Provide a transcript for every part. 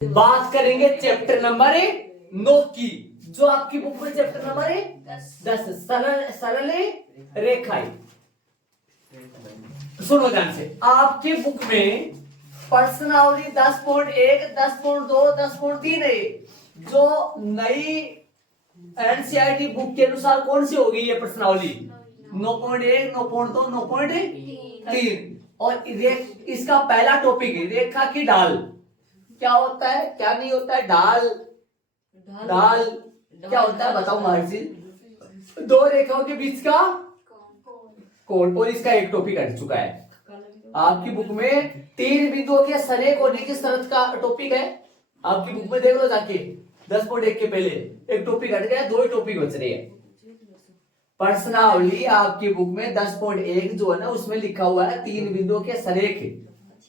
बात करेंगे chapter number 9 की, जो आपकी बुक में चैप्टर नंबर 10 सरल सरल रेखाएं। सुनो ध्यान से, आपकी बुक में प्रश्नावली 10.1, 10.2, 10.3 है, जो नई एनसीईआरटी बुक के अनुसार कौन सी होगी ये प्रश्नावली? 9.1, 9.2, 9.3। और इसका पहला टॉपिक है रेखा की ढाल। क्या होता है, क्या नहीं होता है? ढाल ढाल क्या होता है बताओ महर्षि? दो रेखाओं के बीच का कोण। और इसका एक टॉपिक हट चुका है आपकी बुक में। 3 बिंदुओं के सरेख होने की शर्त का टॉपिक है आपकी बुक में, देख लो जाके। 10.1 के पहले एक टॉपिक हट गया, 2 ही टॉपिक बच रहे हैं। प्रश्नावली आपकी बुक में 10.1 जो है ना, उसमें लिखा हुआ है 3 बिंदुओं के सरेख।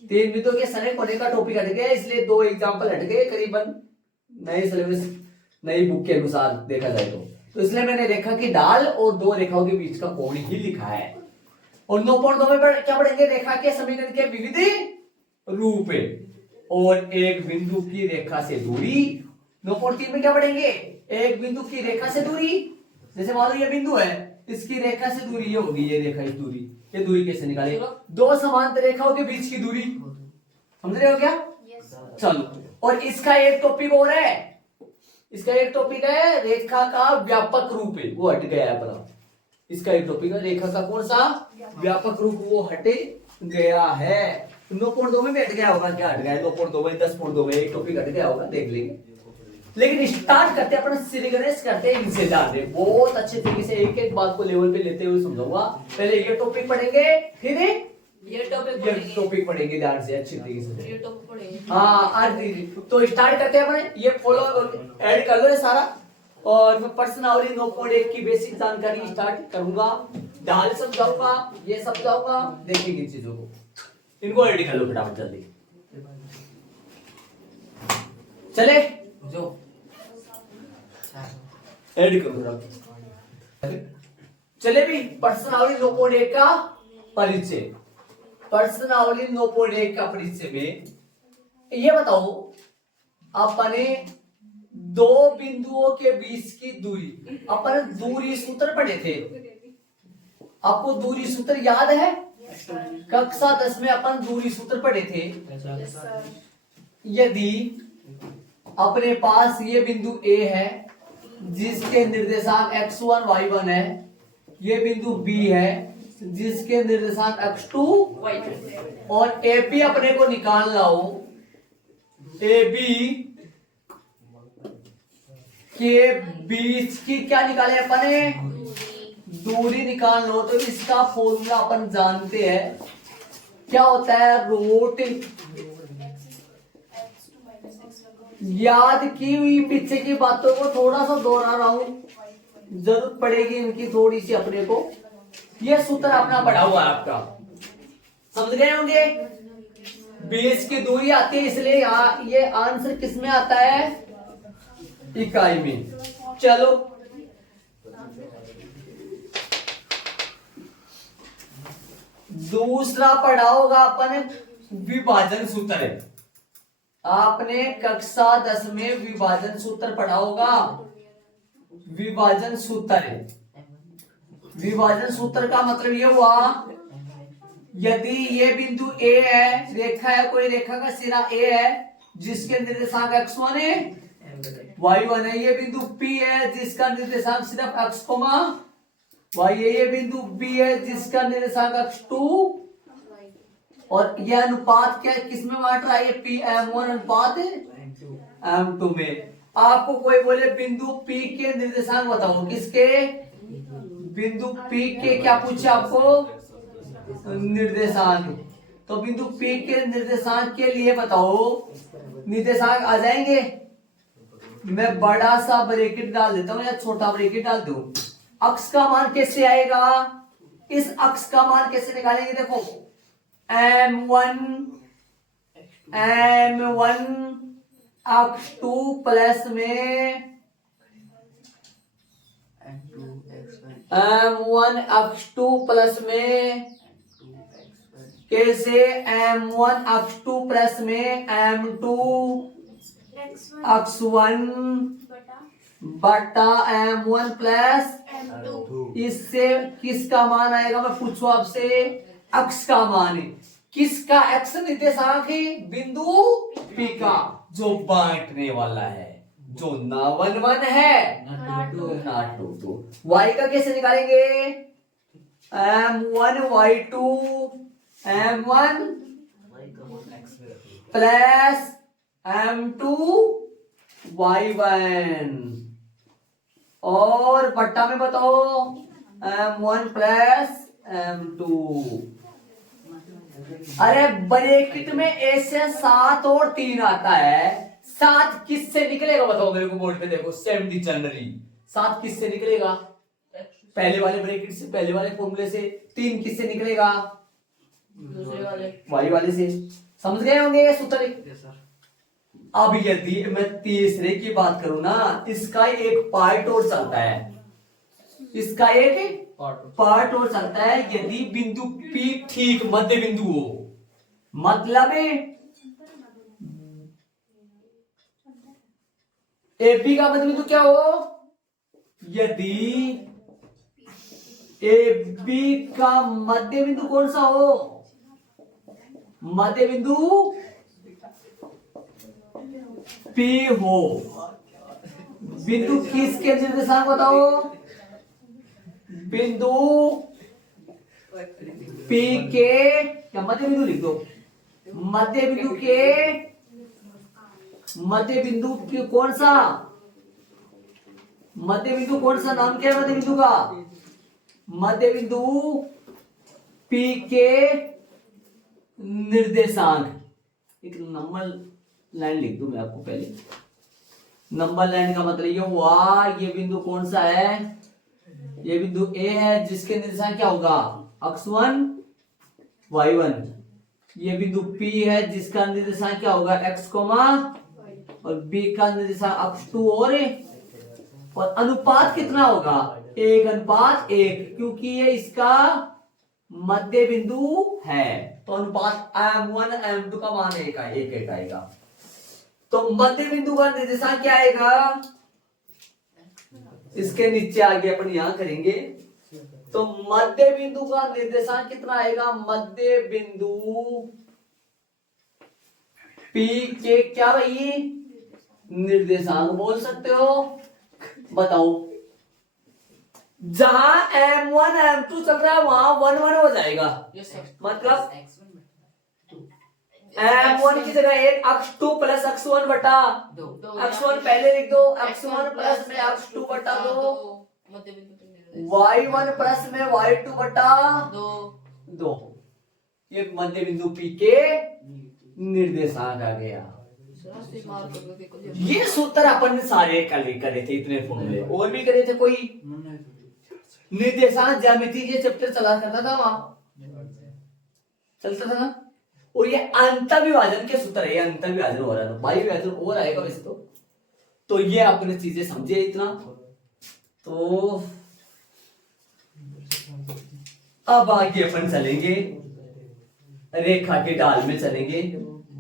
3 बिंदुओं के सरेख होने का टॉपिक हट गया, इसलिए 2 एग्जाम्पल हट गए करीबन नए सिलेबस नई बुक के अनुसार देखा जाए तो इसलिए मैंने रेखा की ढाल और 2 रेखाओं के बीच का कोण ही लिखा है। और 9.2 में क्या पढ़ेंगे? रेखा के समीकरण के विविध रूप और एक बिंदु की रेखा से दूरी। 9.3 में क्या पढ़ेंगे? एक बिंदु की रेखा से दूरी। जैसे मान लो ये बिंदु है, इसकी रेखा से दूरी ये होगी, ये रेखा की दूरी। ये दूरी कैसे निकाले? 2 समांतर रेखाओं के बीच की दूरी। समझ रहे हो क्या? चलो, और इसका एक टॉपिक और है, इसका एक टॉपिक है रेखा का व्यापक रूप है, वो हट गया है अपना। इसका एक टॉपिक है रेखा का कौन सा व्यापक रूप, वो हटे गया है। 9.2 में भी हट गया होगा, क्या हट गया है? 9.2 में 10.2 में एक टॉपिक हट गया होगा, देख लेंगे। लेकिन स्टार्ट करते हैं अपन श्री गणेश करते हैं इनसे जाने, बहुत अच्छे तरीके से एक एक बात को लेवल पे लेते हुए समझाऊंगा। पहले ये टॉपिक पढ़ेंगे, फिर ये टॉपिक पढ़ेंगे ध्यान से अच्छी तरीके से। ये टॉपिक पढ़ेंगे हाँ। तो स्टार्ट करते हैं अपन, ये फॉलो ऐड कर लो ये सारा। और मैं प्रश्नावली 9.1 की बेसिक जानकारी स्टार्ट करूंगा, ढाल समझाऊंगा, ये समझाऊंगा, देखेंगे इन चीजों को। इनको ऐड कर लो फटाफट जल्दी, चले जो ऐड करो। चले भी प्रश्नावली 9.1 का परिचय। प्रश्नावली 9.1 का परिचय में ये बताओ, अपने 2 बिंदुओं के बीच की दूरी, अपन दूरी सूत्र पढ़े थे। आपको दूरी सूत्र याद है? कक्षा 10 में अपन दूरी सूत्र पढ़े थे। यदि अपने पास ये बिंदु A है जिसके निर्देशांक x1 y1 है, ये बिंदु B है जिसके निर्देशांक x2 y2, और AP अपने को निकालना हो, AB के बीच की क्या निकाले अपने? दूरी निकालना हो। तो इसका फॉर्मूला अपन जानते हैं, क्या होता है? रूट। याद की हुई पीछे की बातों को थोड़ा सा दोहरा रहा हूं, जरूरत पड़ेगी इनकी थोड़ी सी अपने को। यह सूत्र अपना पढ़ा हुआ है आपका, समझ गए होंगे। बीच की दूरी आती है, इसलिए यहाँ ये आंसर किस में आता है? इकाई में। चलो दूसरा पढ़ा होगा अपन, विभाजन सूत्र है। आपने कक्षा 10 में विभाजन सूत्र पढ़ा होगा। विभाजन सूत्र है, विभाजन सूत्र का मतलब ये हुआ, यदि ये बिंदु A है, रेखा है, कोई रेखा का सिरा A है जिसके निर्देशांक x1 है, y1 है। ये बिंदु P है जिसका निर्देशांक सिर्फ x, y है। ये बिंदु B है जिसका निर्देशांक x2, और यह अनुपात क्या किसमें बांट रहा है? ये P/M1 अनुपात M2 में। आपको कोई बोले बिंदु P के निर्देशांक बताओ, किसके? बिंदु P के क्या पूछे आपको? निर्देशांक। तो बिंदु P के निर्देशांक के लिए बताओ, निर्देशांक आ जाएंगे। मैं बड़ा सा ब्रैकेट डाल देता हूं या छोटा ब्रैकेट डाल दूं। अक्ष का मान कैसे आएगा? इस अक्ष का मान कैसे निकालेंगे? देखो M1 x2 प्लस में M1 x2 प्लस में कैसे? M1 x2 प्लस में M2 x1 बटा m1 प्लस इससे किसका मान आएगा, मैं पूछू आपसे, x का मान है, किसका x निर्देशांक है, बिंदु P का, जो बांटने वाला है, जो ना 1 1 है ना 2 2। y का कैसे निकालेंगे, m1 y2 m1 plus m2 y1 और बट्टा में बताओ m1 प्लस m2। अरे ब्रैकेट में ऐसे 7 और 3 आता है, 7 किससे निकलेगा बताओ मेरे को, बोर्ड पे देखो 70 जनरली 7 किससे निकलेगा, पहले वाले ब्रैकेट से, पहले वाले फॉर्मूले से। 3 किससे निकलेगा, दूसरे वाले से। समझ गए होंगे ये सूत्र। अब यदि मैं तीसरे की बात करूं ना, इसका एक पार्ट और चलता है, इसका एक पार्ट और चलता है, यदि बिंदु P ठीक मध्य बिंदु हो, मतलब AP का मध्य बिंदु क्या हो, यदि AB का मध्य बिंदु कौन सा हो, मध्य बिंदु P हो, बिंदु किसके निर्देशांक बताओ, बिंदु P के, या मध्य बिंदु लिख दो, मध्य बिंदु के कौन सा, मध्य बिंदु कौन सा, नाम क्या है मध्य बिंदु का, मध्य बिंदु P के निर्देशांक। एक नंबर लाइन लिख दूं मैं आपको पहले, नंबर लाइन का मतलब ये हुआ, ये बिंदु कौन सा है, ये बिंदु A है जिसके निर्देशांक क्या होगा, x1 y1। ये बिंदु P है जिसका निर्देशांक क्या होगा, x, और B का निर्देशांक x2 और अनुपात कितना होगा, 1:1, क्योंकि ये इसका मध्य बिंदु है, तो अनुपात m1 m2 का मान 1 आएगा। तो मध्य बिंदु का निर्देशांक क्या आएगा, इसके नीचे आगे अपन यहां करेंगे, तो मध्य बिंदु का निर्देशांक कितना आएगा, मध्य बिंदु P के क्या भाई निर्देशांक बोल सकते हो, बताओ। जहां m1 m2 चल रहा है वहां 1 1 हो जाएगा, मतलब m1 की जगह एक x2 प्लस x1 बटा x1 पहले लिख दो, x1 प्लस में x2 बटा 2, y1 प्लस में y2 बटा 2। ये मध्य बिंदु P के निर्देशांक आ गया। ये सूत्र अपन ने सारे करे थे, इतने फॉर्मूले और भी करे थे, कोई निर्देशांक ज्यामिति के चैप्टर चला करता था वहां, चलता था ना। और ये अंतर्विभाजन के सूत्र है, ये अंतर्विभाजन हो रहा है, बाह्य विभाजन और आएगा वैसे तो ये आपने चीजें समझे इतना। तो अब आगे अपन चलेंगे रेखा के ढाल में चलेंगे,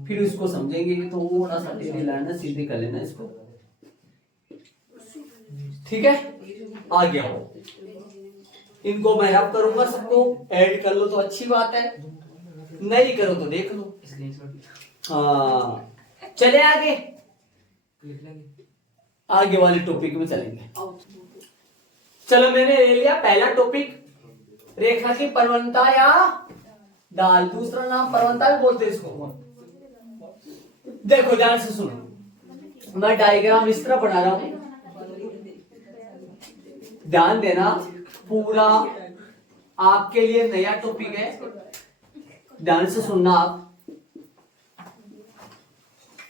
फिर उसको समझेंगे कि थोड़ा सा टेढ़ी लाइन सीधी कर लेना इसको, ठीक है। आगे आओ, इनको मैं अब करूंगा, सबको ऐड कर लो तो अच्छी बात है, नहीं करो तो देख लो। हाँ चले आगे वाले टॉपिक में चलेंगे। चलो मैंने ले लिया पहला टॉपिक, रेखा की परवलता या ढाल, दूसरा नाम परवलता भी बोलते हैं इसको। देखो ध्यान से सुनो, मैं डायग्राम इस तरह बना रहा हूं, ध्यान देना, पूरा आपके लिए नया टॉपिक है, ध्यान से सुनना आप।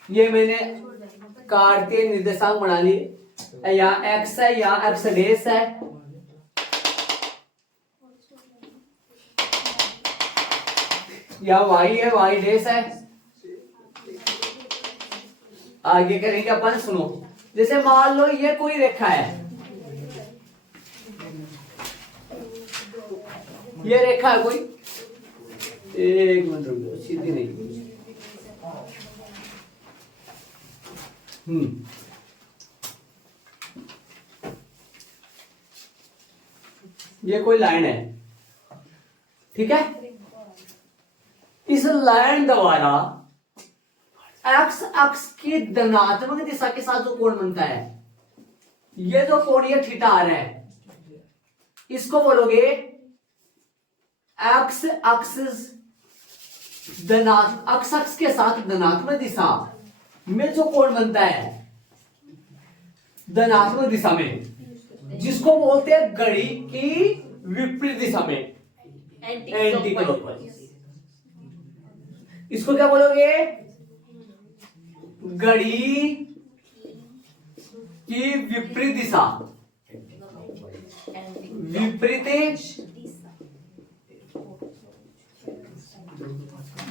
ये मैंने कार्तीय निर्देशांक बना लिए, या x है या x डैश है, या y है y डैश है। आगे करेंगे अपन, सुनो, जैसे मान लो ये कोई रेखा है, ये रेखा है कोई, एक मिनट रुक जाओ, सीधी नहीं, ये कोई लाइन है, ठीक है। इस लाइन द्वारा एक्स अक्ष की धनात्मक दिशा के साथ जो कोण बनता है, ये जो कोण ये थीटा आ रहा है, इसको बोलोगे एक्स अक्ष अक्ष अक्ष के साथ धनात्मक दिशा में जो कोण बनता है धनात्मक दिशा में, जिसको बोलते हैं घड़ी की विपरीत दिशा में, एंटी क्लॉकवाइज। इसको क्या बोलोगे? घड़ी की विपरीत दिशा, विपरीत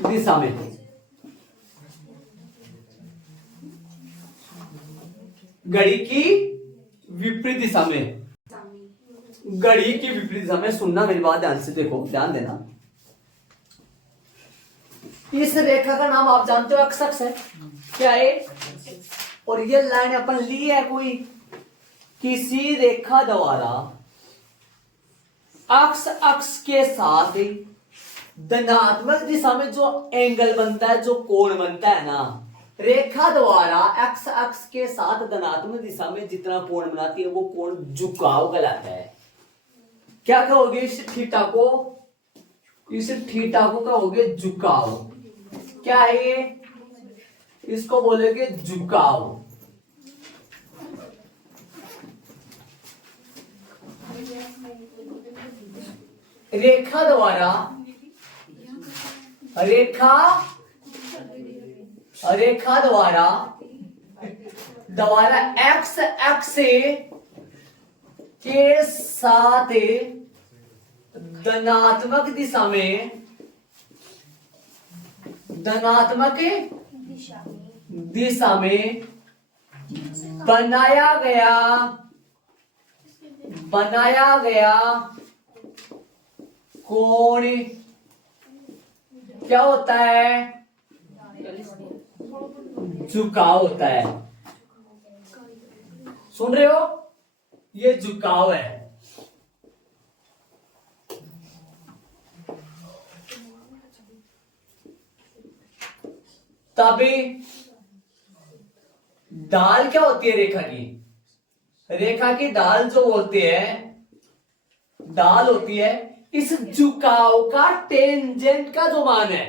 दिशा में। घड़ी की विपरीत दिशा में, घड़ी की विपरीत दिशा में। सुनना मेरी बात ध्यान से, देखो ध्यान देना। इस रेखा का नाम आप जानते हो, एक्स अक्ष है, क्या है? और ये लाइन अपन ली है कोई किसी रेखा द्वारा अक्ष अक्ष के साथ धनात्मक दिशा में जो एंगल बनता है, जो कोण बनता है ना, रेखा द्वारा एक्स अक्ष के साथ धनात्मक दिशा में जितना कोण बनाती है वो कोण झुकाव कहलाता है। क्या कहोगे इस थीटा को? इस थीटा को कहोगे झुकाव। क्या है ये? इसको बोलेगे झुकाव। रेखा द्वारा द्वारा एक्स एक्स के साथ धनात्मक दिशा में बनाया गया कोण क्या होता है? झुकाव होता है। सुन रहे हो? ये झुकाव है। तभी ढाल क्या होती है रेखा की? रेखा की ढाल जो बोलते हैं, ढाल होती है इस झुकाव का टेंजेंट का जो मान है,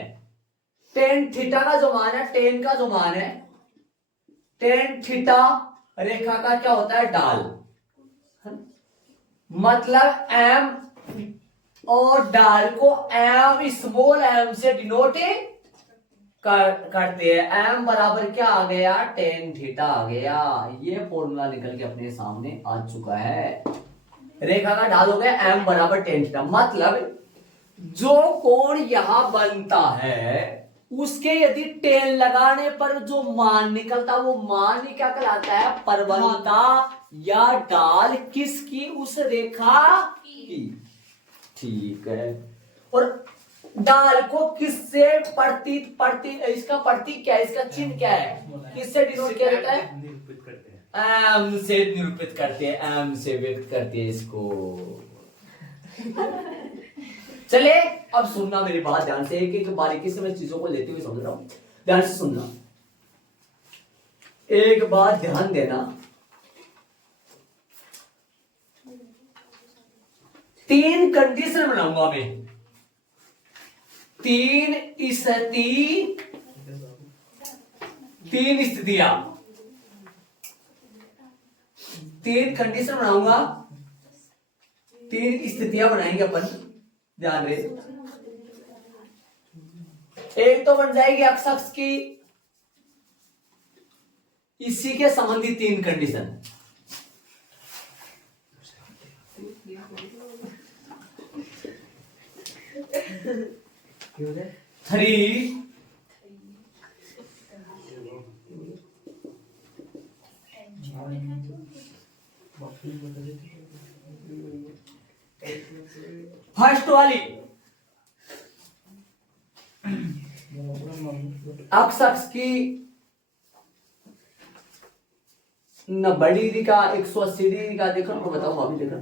टेन थीटा का जो मान है, टेन का जो मान है, टेन थीटा रेखा का क्या होता है? ढाल। मतलब एम, और ढाल को एम स्मॉल एम से डिनोट करते हैं। एम बराबर क्या आ गया? टेन थीटा आ गया। ये फॉर्मूला निकल के अपने सामने आ चुका है। रेखा का ढाल हो गया एम बराबर टेन थीटा। मतलब जो कोण यहां बनता है उसके यदि टेन लगाने पर जो मान निकलता, वो मान ही क्या कहलाता है? परवलता या ढाल किसकी? उस रेखा की। ठीक है। और ढाल को किससे इसका प्रतीक क्या है? इसका चिन्ह क्या है? किससे डिनोट किया जाता है? एम से निरूपित करते हैं, एम से व्यक्त करते हैं इसको। चले अब सुनना मेरी बात ध्यान से, एक एक बारीकी से मैं चीजों को लेते हुए समझ रहा हूं, ध्यान से सुनना। एक बात ध्यान देना, तीन कंडीशन बनाऊंगा मैं, तीन स्थितियां, तीन कंडीशन बनाऊंगा, तीन स्थितियां बनाएंगे अपन, ध्यान रहे। एक तो बन जाएगी एक्स अक्ष की इसी के संबंधी तीन कंडीशन। थ्री फर्स्ट वाली एक्स अक्ष की 90 डिग्री का, 180 डिग्री का, देखो ना बताओ अभी देखो।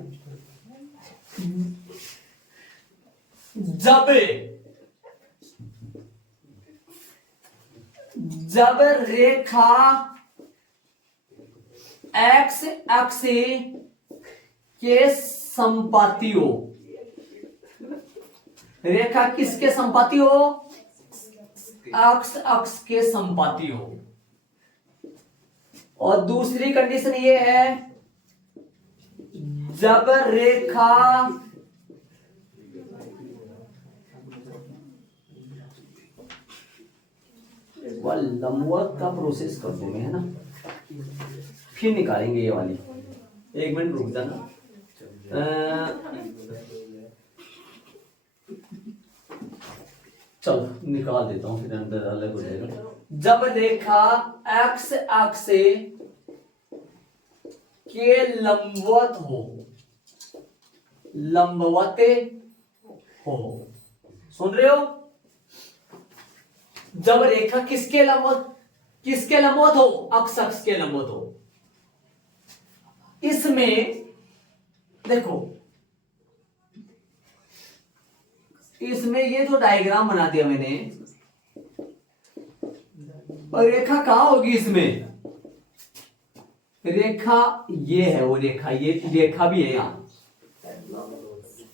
जब रेखा एक्स अक्ष के संपाती हो, रेखा किसके संपाती हो? अक्ष के संपाती हो। और दूसरी कंडीशन ये है, जब रेखा लंबवत का प्रोसेस कर दूंगे, है ना, फिर निकालेंगे ये वाली। एक मिनट रुक जाना। चलो निकाल देता हूं, फिर अंदर अलग हो जाएगा। जब रेखा एक्स अक्ष के लंबवत हो, लंबवत हो, सुन रहे हो? जब रेखा किसके लंबवत हो? अक्ष के लंबवत हो। इसमें देखो, इसमें ये जो डायग्राम बना दिया मैंने, और रेखा कहां होगी इसमें? रेखा ये है, वो रेखा, ये रेखा भी है यहां।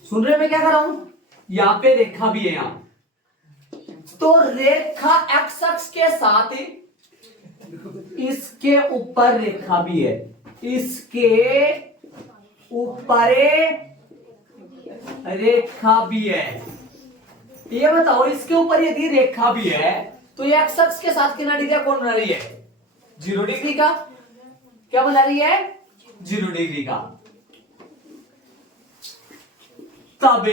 सुन रहे मैं क्या कर रहा हूं? यहां पे रेखा भी है यहां। तो रेखा एक्स अक्ष के साथ इसके ऊपर रेखा भी है, इसके ऊपर रेखा भी है। ये बताओ, इसके ऊपर यदि रेखा भी है तो ये एक्स अक्ष के साथ कितना डिग्री कौन बना रही है? 0 डिग्री का। क्या बना रही है? 0 डिग्री का। तब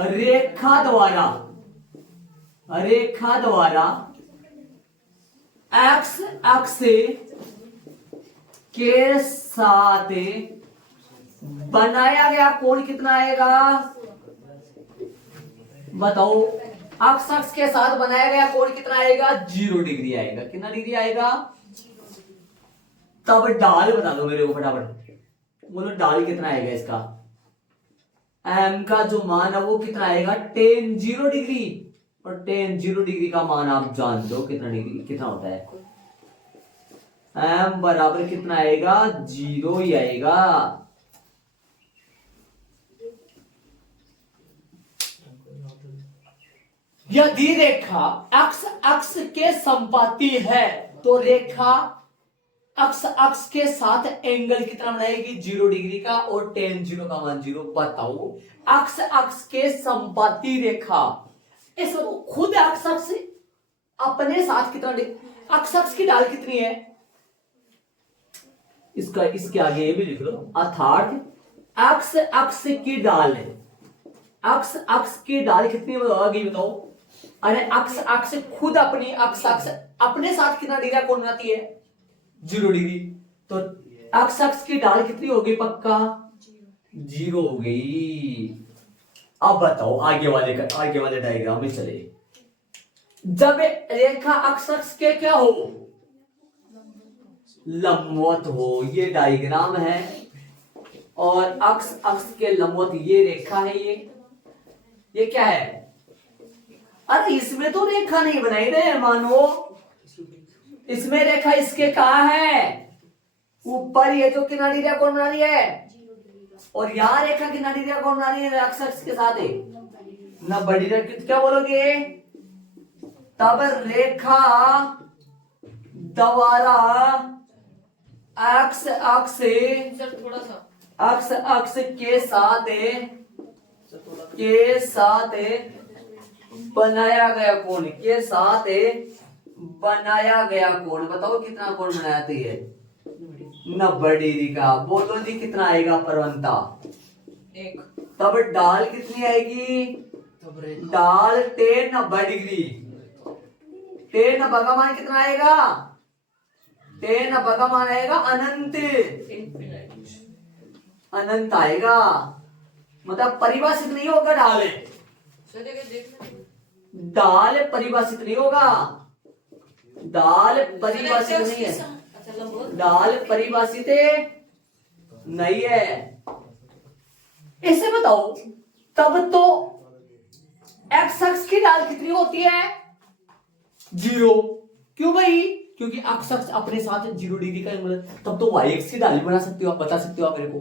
रेखा द्वारा एक्स अक्ष के साथ बनाया गया कोण कितना आएगा? बताओ, अक्ष के साथ बनाया गया कोण कितना आएगा? 0 डिग्री आएगा। कितना डिग्री आएगा? तब डाल बता दो मेरे को फटाफट, बोलो डाल कितना आएगा इसका? एम का जो मान है वो कितना आएगा? tan 0 degree. और tan 0 डिग्री का मान आप जानते हो कितना डिग्री कितना होता है? एम बराबर कितना आएगा? 0 ही आएगा। यदि रेखा अक्ष के संपाती है तो रेखा अक्ष के साथ एंगल कितना बनाएगी? 0 डिग्री का। और tan 0 का मान 0। बताओ, अक्ष के संपाती रेखा, इस खुद अक्ष अपने साथ कितना, अक्ष की ढाल कितनी है? इसके आगे ये भी लिख लो, अर्थात अक्ष की ढाल है। अक्ष की ढाल कितनी होगी बताओ? अरे अक्ष खुद अपनी अक्ष अपने साथ कितना डिग्री कोण बनाती है? 0 डिग्री। तो अक्ष की ढाल कितनी होगी? पक्का 0 हो गई। अब बताओ आगे वाले डायग्राम में चले। जब रेखा अक्ष के क्या हो? लंबवत हो। ये डायग्राम है और अक्ष के लंबवत ये रेखा है। ये क्या है? अरे इसमें तो रेखा नहीं बनाई रहे मानो, इसमें रेखा इसके कहा है? ऊपर। ये जो किनारी रेखा कौन बना रही है? और यहां रेखा किनारी रेखा कौन बना रही है? अक्ष के साथ है ना। बड़ी रेखा क्या बोलोगे? तब रेखा द्वारा अक्ष के साथ बनाया गया कोण, के साथ बनाया गया कोण, बताओ कितना कोण बनाती है? 90 डिग्री का। बोलो जी कितना आएगा परवंता? 1। तब डाल कितनी आएगी? डाल tan 90 डिग्री। tan 90 का मान कितना आएगा? tan 90 का मान आएगा अनंत आएगा। मतलब परिभाषित नहीं होगा डाल परिभाषित नहीं होगा। दाल परिभाषित नहीं है। डाल परिभाषित नहीं है। ऐसे बताओ तब तो एक्स अक्ष की डाल कितनी होती है? 0। क्यों भाई? क्योंकि एक्स अक्ष अपने साथ 0 डिग्री का एंगल, तब तो वाई एक्स की डाल भी बना सकते हो आप। बता सकते हो आप मेरे को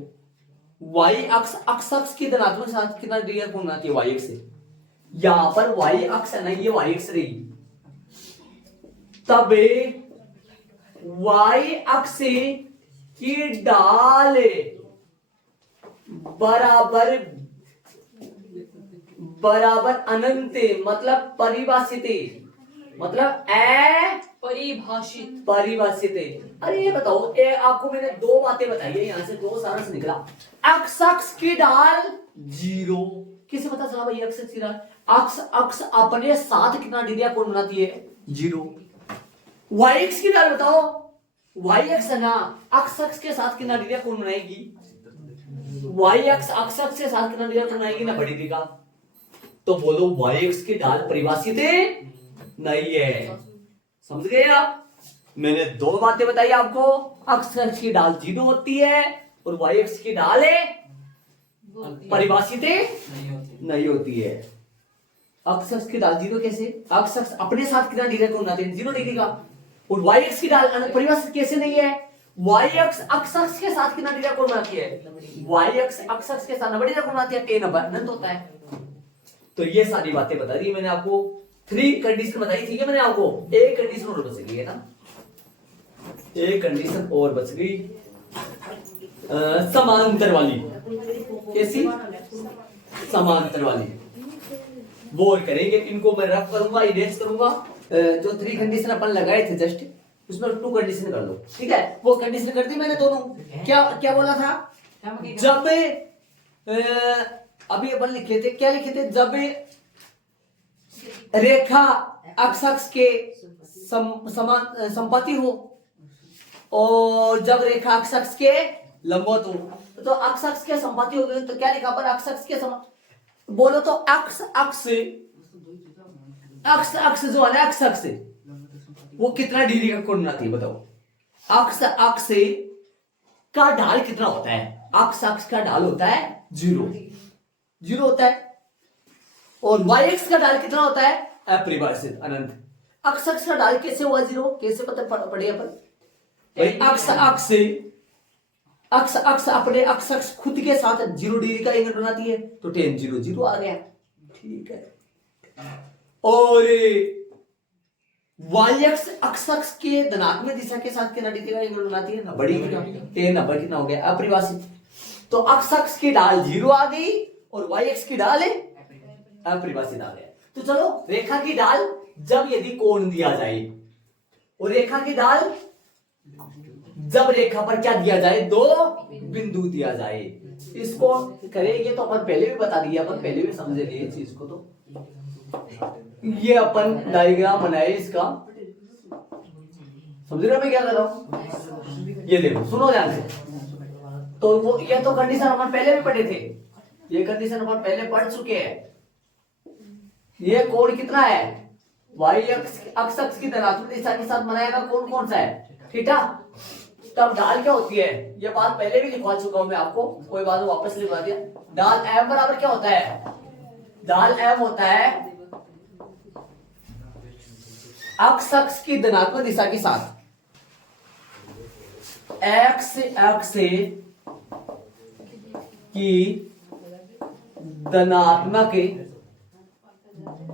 वाई अक्ष अक्ष की धनात्मक साथ कितना डिग्री का कोण बनाती है वाई एक्स से। यहां पर वाई अक्ष है ना, ये वाई एक्स रहेगी, तब वाई अक्ष की डाल बराबर बराबर अनंत, मतलब परिभाषित, मतलब परिभाषित। अरे ये बताओ, आपको मैंने 2 बातें बताई है, यहां से 2 सारा से निकला। एक्स अक्ष की डाल 0, किसे पता चला भाई? एक्स अक्ष की डाल, अक्ष अपने साथ कितना डिग्री का कोण बनाती है? 0। वाई एक्स की डाल बताओ, वाई एक्स है ना, अक्ष के साथ कितना डिग्री का कोण बनाएगी? वाई एक्स अक्ष के साथ कितना डिग्री का कोण बनाएगी? 90 डिग्री का। तो बोलो वाई एक्स की डाल परिभाषित नहीं है। समझ गए आप? मैंने 2 बातें बताई आपको, अक्ष की डाल 0 होती है और वाई एक्स की डाल परिभाषित नहीं होती है। अक्ष की डाल 0 कैसे? अक्ष अपने साथ कितना डिग्री का कोण बनाते हैं? 0 डिग्री का। और वाई एक्स की डाल परिभाषित कैसे नहीं है? वाई एक्स अक्ष के साथ कितना डिग्री का कोण बनाती है? वाई एक्स अक्ष के साथ 90 डिग्री का कोण बनाती है, tan अनंत होता है। तो ये सारी बातें बता दी मैंने आपको, 3 कंडीशन बताई थी मैंने आपको। एक कंडीशन और बच गई है ना, एक कंडीशन और बच गई, समांतर वाली। कैसी? समांतर वाली। वो और करेंगे, इनको मैं रफ करूंगा, इरेज करूंगा। जो 3 कंडीशन अपन लगाए थे जस्ट, उसमें 2 कंडीशन कर लो, ठीक है? वो कंडीशन कर दी मैंने दोनों। क्या बोला था? जब अभी अपन लिखे थे, क्या लिखे थे? जब रेखा अक्ष के समान संपाती हो और जब रेखा अक्ष के लंबवत हो। तो अक्ष के संपाती हो गए, तो क्या लिखा पर? अक्ष के समान। बोलो तो अक्ष जो है ना, अक्ष वो कितना डिग्री का कोण बनाती है बताओ? अक्ष का ढाल कितना होता है? अक्ष का ढाल होता है 0 होता है। और वाई एक्स का ढाल कितना होता है? अपरिभाषित, अनंत। अक्ष का ढाल कैसे हुआ 0? कैसे पता पड़े अपन? अक्ष अपने अक्ष खुद के साथ 0 डिग्री का एंगल बनाती है, तो tan 0 0 आ गया, ठीक है। और वाई एक्स अक्ष के धनात्मक दिशा के साथ कितना डिग्री का एंगल बनाती है? 90 डिग्री का। tan 90 कितना हो गया? अपरिभाषित। तो अक्ष की ढाल 0 आ गई और वाई एक्स की ढाल अपरिभाषित आ गया। तो चलो, रेखा की ढाल जब यदि कोण दिया जाए, और रेखा की ढाल जब रेखा पर क्या दिया जाए? 2 बिंदु दिया जाए। इसको करेंगे तो अपन पहले भी बता दिए, अपन पहले भी समझे थे इस चीज को। तो ये अपन डायग्राम बनाए इसका, समझ रहे हो मैं क्या कर रहा हूं? ये देखो, सुनो ध्यान से। तो वो ये तो कंडीशन अपन पहले भी पढ़े थे, ये कंडीशन अपन पहले पढ़ चुके हैं। ये कोण कितना है? वाई अक्ष की धनात्मक दिशा के साथ बनाएगा कोण कौन सा है? थीटा। तब ढाल क्या होती है? ये बात पहले भी लिखवा चुका हूं मैं आपको, कोई बात वापस लिखवा दिया। ढाल m बराबर क्या होता है? ढाल m होता है अक्ष की धनात्मक दिशा के साथ x अक्ष की धनात्मक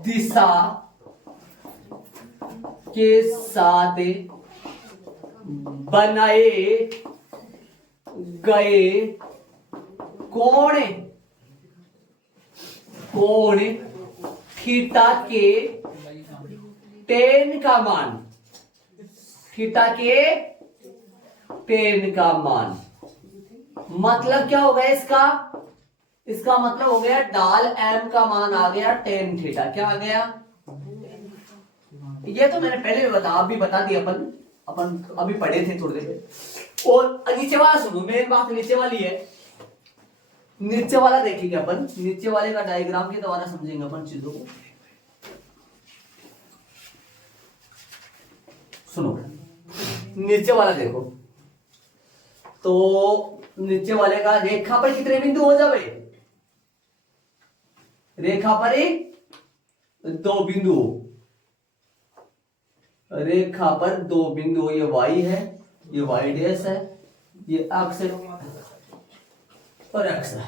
दिशा के साथ बनाए गए कोण थीटा के tan का मान, थीटा के tan का मान। मतलब क्या हो गया इसका? इसका मतलब हो गया ढाल m का मान आ गया tan थीटा। क्या आ गया? ये तो मैंने पहले भी बता दिया, अपन अभी पढ़े थे थोड़ी देर। और नीचे वाला सुनो, मेन बात नीचे वाली है। नीचे वाला देखेंगे अपन, नीचे वाले का डायग्राम के द्वारा समझेंगे अपन चीजों को। सुनो, नीचे वाला देखो, तो नीचे वाले का रेखा पर कितने बिंदु हो जावे, रेखा पर 2 बिंदु, रेखा पर 2 बिंदु, ये y है, ये y डैश है, ये अक्ष और अक्ष है।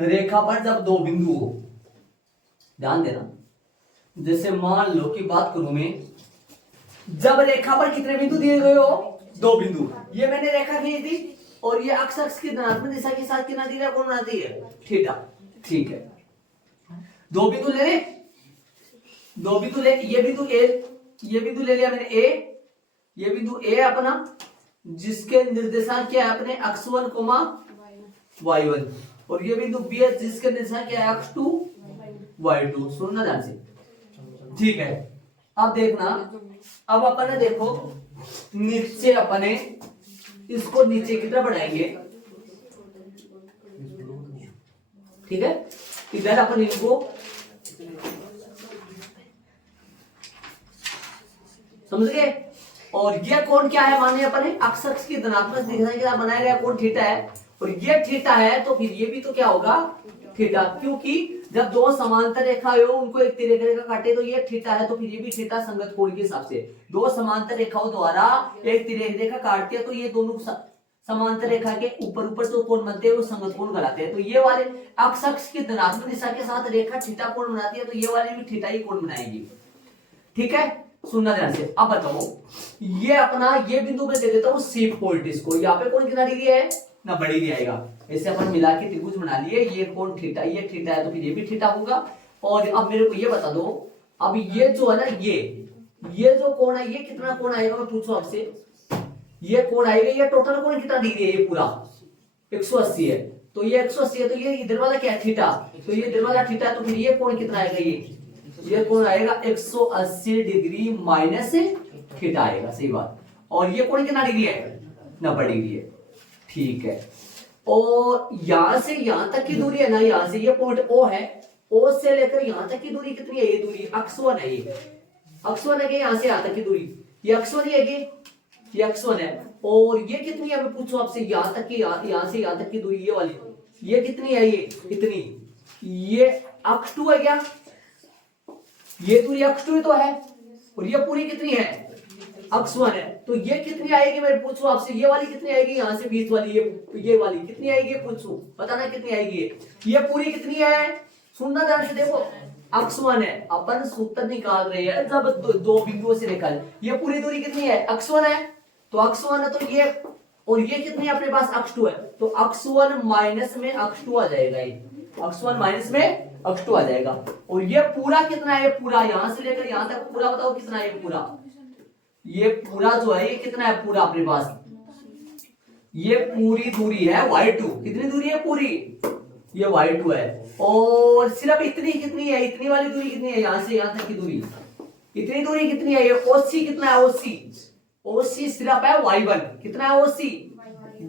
रेखा पर जब 2 बिंदु हो, ध्यान देना, जैसे मान लो कि बात करूं मैं, जब रेखा पर कितने बिंदु दिए गए हो, 2 बिंदु, ये मैंने रेखा खींची थी और ये अक्ष अक्ष की धनात्मक दिशा के साथ कितना दिया, कौन बनाती है, थीटा। ठीक है, 2 बिंदु ले ले, 2 बिंदु ले, ये बिंदु ए, ये बिंदु ले लिया मैंने ए, ये बिंदु ए अपना, जिसके निर्देशांक क्या है अपने x1, y1, और ये बिंदु बी है जिसके निर्देशांक क्या है x2, y2। सुनना ध्यान से, ठीक है। अब देखना, अब अपने देखो नीचे अपने इसको नीचे की तरफ बढ़ाएंगे, ठीक है, इधर अपन इनको समझ गए। और ये कोण क्या है, माने अपने अक्ष अक्ष की धनात्मक दिशा के साथ बनाया गया कोण थीटा है, और ये थीटा है तो फिर ये भी तो क्या होगा, थीटा, क्योंकि जब 2 समांतर रेखा हो उनको एक तिरछी रेखा काटे तो ये थीटा है, तो फिर ये भी थीटा संगत कोण के हिसाब से 2 समांतर रेखाओं द्वारा एक तिरछी रेखा काटते हैं तो ये दोनों समांतर रेखा के ऊपर ऊपर जो कोण बनते हैं वो संगत कोण कहलाते हैं। तो ये वाले अक्ष अक्ष की धनात्मक दिशा के साथ रेखा थीटा कोण बनाती है, तो ये वाले भी थीटा ही कोण बनाएगी। ठीक है, सुनना ध्यान से। अब बताओ, ये अपना ये बिंदु में दे देता हूं सी पॉइंट, इसको यहाँ पे कोण कितना डिग्री है, 90 डिग्री आएगा। ऐसे अपन मिला के त्रिभुज बना लिए, ये कोण थीटा, ये थीटा है तो फिर ये भी थीटा होगा। और अब मेरे को ये बता दो, अब ये जो है ना, ये जो कोण है, ये कितना कोण आएगा, मैं पूछूं आपसे, ये कोण आएगा, ये टोटल कोण कितना डिग्री है, ये पूरा 180 है, तो ये 180 है, तो ये इधर वाला क्या है, थीटा, तो ये इधर वाला थीटा, तो फिर ये कोण कितना आएगा, ये कोण आएगा 180 डिग्री माइनस थीटा आएगा, सही बात। और ये कोण कितना डिग्री है, 90 डिग्री है। ठीक है, और यहां से यहां तक की दूरी है ना, यहां से ये पॉइंट O है, O से लेकर यहां तक की दूरी कितनी है, ये दूरी x1 है, ये x1 है, यहां से यहां तक की दूरी ये x1 ही है, ये x1 है। और ये कितनी है, मैं पूछूं आपसे, यहां तक की, यहां से यहां तक की दूरी ये वाली, ये कितनी है, ये इतनी, ये x2 है क्या, ये दूरी x2 तो है, और ये पूरी कितनी है, x1 है, तो ये कितनी आएगी, मैं पूछूं आपसे, ये वाली कितनी आएगी, यहां से बीच वाली, ये वाली कितनी आएगी, पूछूं, बताना कितनी आएगी, ये पूरी कितनी है, सुनना ध्यान से, देखो x1 है, अपन सूत्र निकाल रहे हैं जब 2 बिंदुओं से निकाल, ये पूरी दूरी कितनी है, x1 है, तो x1 है, तो ये, और ये कितनी है अपने पास, x2 है, तो x1 माइनस में x2 आ जाएगा, ये x1 माइनस में x2 आ जाएगा। और ये पूरा कितना है, पूरा यहां से लेकर यहां तक पूरा बताओ कितना है, पूरा, ये पूरा जो है ये कितना है, पूरा अपने पास, ये पूरी दूरी है y2, कितनी दूरी है पूरी, ये y2 है। और सिर्फ इतनी कितनी है, इतनी वाली दूरी कितनी है, यहां से यहां तक की दूरी, इतनी दूरी कितनी है, ये OC कितना है, OC सिर्फ है y1, कितना है OC,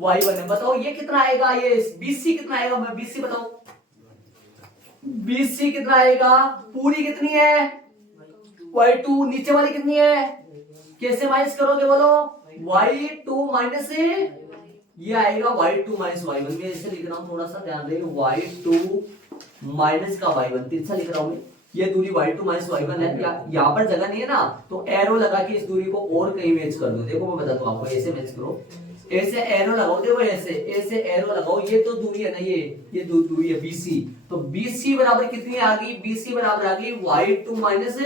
y1 है। बताओ ये कितना आएगा, ये BC कितना आएगा, मैं BC बताओ, BC कितना आएगा, पूरी कितनी है y2, नीचे वाली कितनी है, कैसे माइनस करोगे बोलो, y2 माइनस ये आएगा y2 माइनस y1, मैं ऐसे लिख रहा हूं, थोड़ा सा ध्यान रहे, y2 माइनस का y1, तिरछा लिख रहा हूं मैं, ये दूरी y2 माइनस y1 है, यहाँ पर जगह नहीं है ना, तो एरो लगा के इस दूरी को और कहीं मैच कर दो। देखो मैं बताता हूं आपको, ऐसे मैच करो, ऐसे एरो लगाओ, देखो ऐसे एरो लगाओ, ये तो दूरी है ना, ये दूरी है BC, तो BC बराबर कितनी आ गई, BC बराबर आ गई y2 माइनस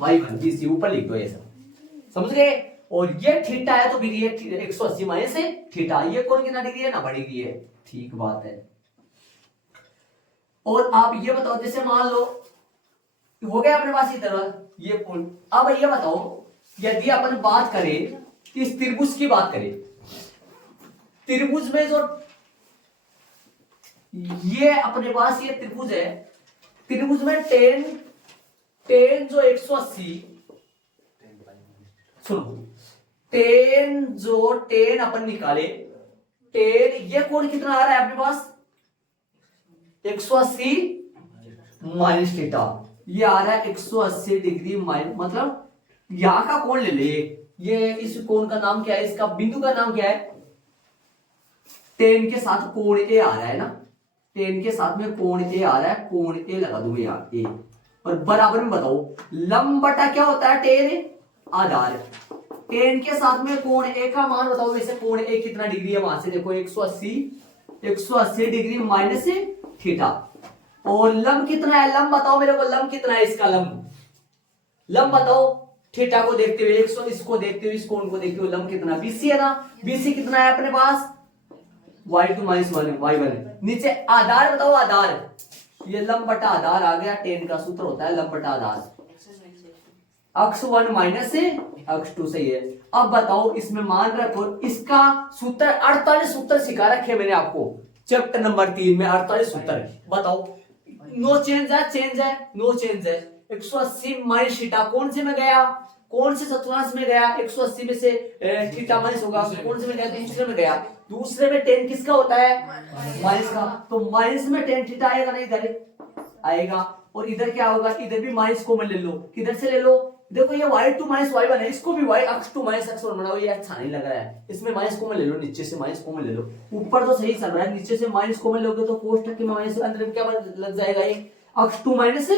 y1, BC ऊपर लिख दो ऐसा, समझ गए। और ये थीटा है, तो फिर ये 180 माइनस थीटा, ये कोण कितना डिग्री है, 90 डिग्री है। ठीक बात है। और आप ये बताओ, जैसे मान लो हो गया अपने पास इधर ये पॉइंट, अब ये बताओ, यदि अपन बात करें इस त्रिभुज की, बात करें त्रिभुज में, जो ये अपने पास ये त्रिभुज है, त्रिभुज में टेन जो 180, सुनो, टेन अपन निकाले, ये कोण कितना आ रहा है अपने पास, 180 माइनस थीटा, ये आ रहा है 180 डिग्री माइनस, मतलब यहां का कोण ले ले, ये इस कोण का नाम क्या है, इसका बिंदु का नाम क्या है, टेन के साथ कोण ए आ रहा है ना, टेन के साथ में कोण ए आ रहा है, कोण ए लगा दूंगा यहाँ ए, और बराबर में बताओ लंब बटा क्या होता है, टेन आधार। टेन के साथ में कोण ए का मान बताओ, वैसे कोण ए कितना डिग्री है, वहां से देखो 180 डिग्री माइनस थीटा, और लंब कितना है, लंब बताओ मेरे को, लंब कितना है इसका, लंब बताओ, थीटा को देखते हुए 100, इसको देखते हुए, इस कोण को देखते हुए लंब कितना, बीसी है ना, बीसी कितना है अपने पास, y2 माइनस y1 है। नीचे आधार बताओ, आधार, ये लंब बटा आधार आ गया, टेन का सूत्र होता है लंब बटा आधार, अक्ष 1 माइनस अक्ष 2 सही है। अब बताओ इसमें मान रखो, इसका सूत्र 48 सूत्र सिखा रखे मैंने आपको चैप्टर नंबर 3 में, 48 सूत्र बताओ, नो चेंज है, चेंज है, नो चेंज है। 180 माइनस थीटा कौन से में गया, कौन से चतुर्थांश में गया, 180 में से थीटा माइनस होगा, कौन से में गया, दूसरे में गया, दूसरे में टेन किसका होता है, माइनस का, तो माइनस में टेन थीटा आएगा नहीं, इधर आएगा, और इधर क्या होगा, इधर भी माइनस कॉमन ले लो, किधर से ले लो, देखो ये y2 माइनस y1 है, इसको भी y अक्ष 2 माइनस अक्ष 1 बनाओ, ये अच्छा नहीं लग रहा है, इसमें माइनस कॉमन ले लो, नीचे से माइनस कॉमन ले लो, ऊपर तो सही चल रहा है, नीचे से माइनस कॉमन लोगे तो कोष्ठक के माइनस, अंदर में क्या लग जाएगा, ये अक्ष 2 माइनस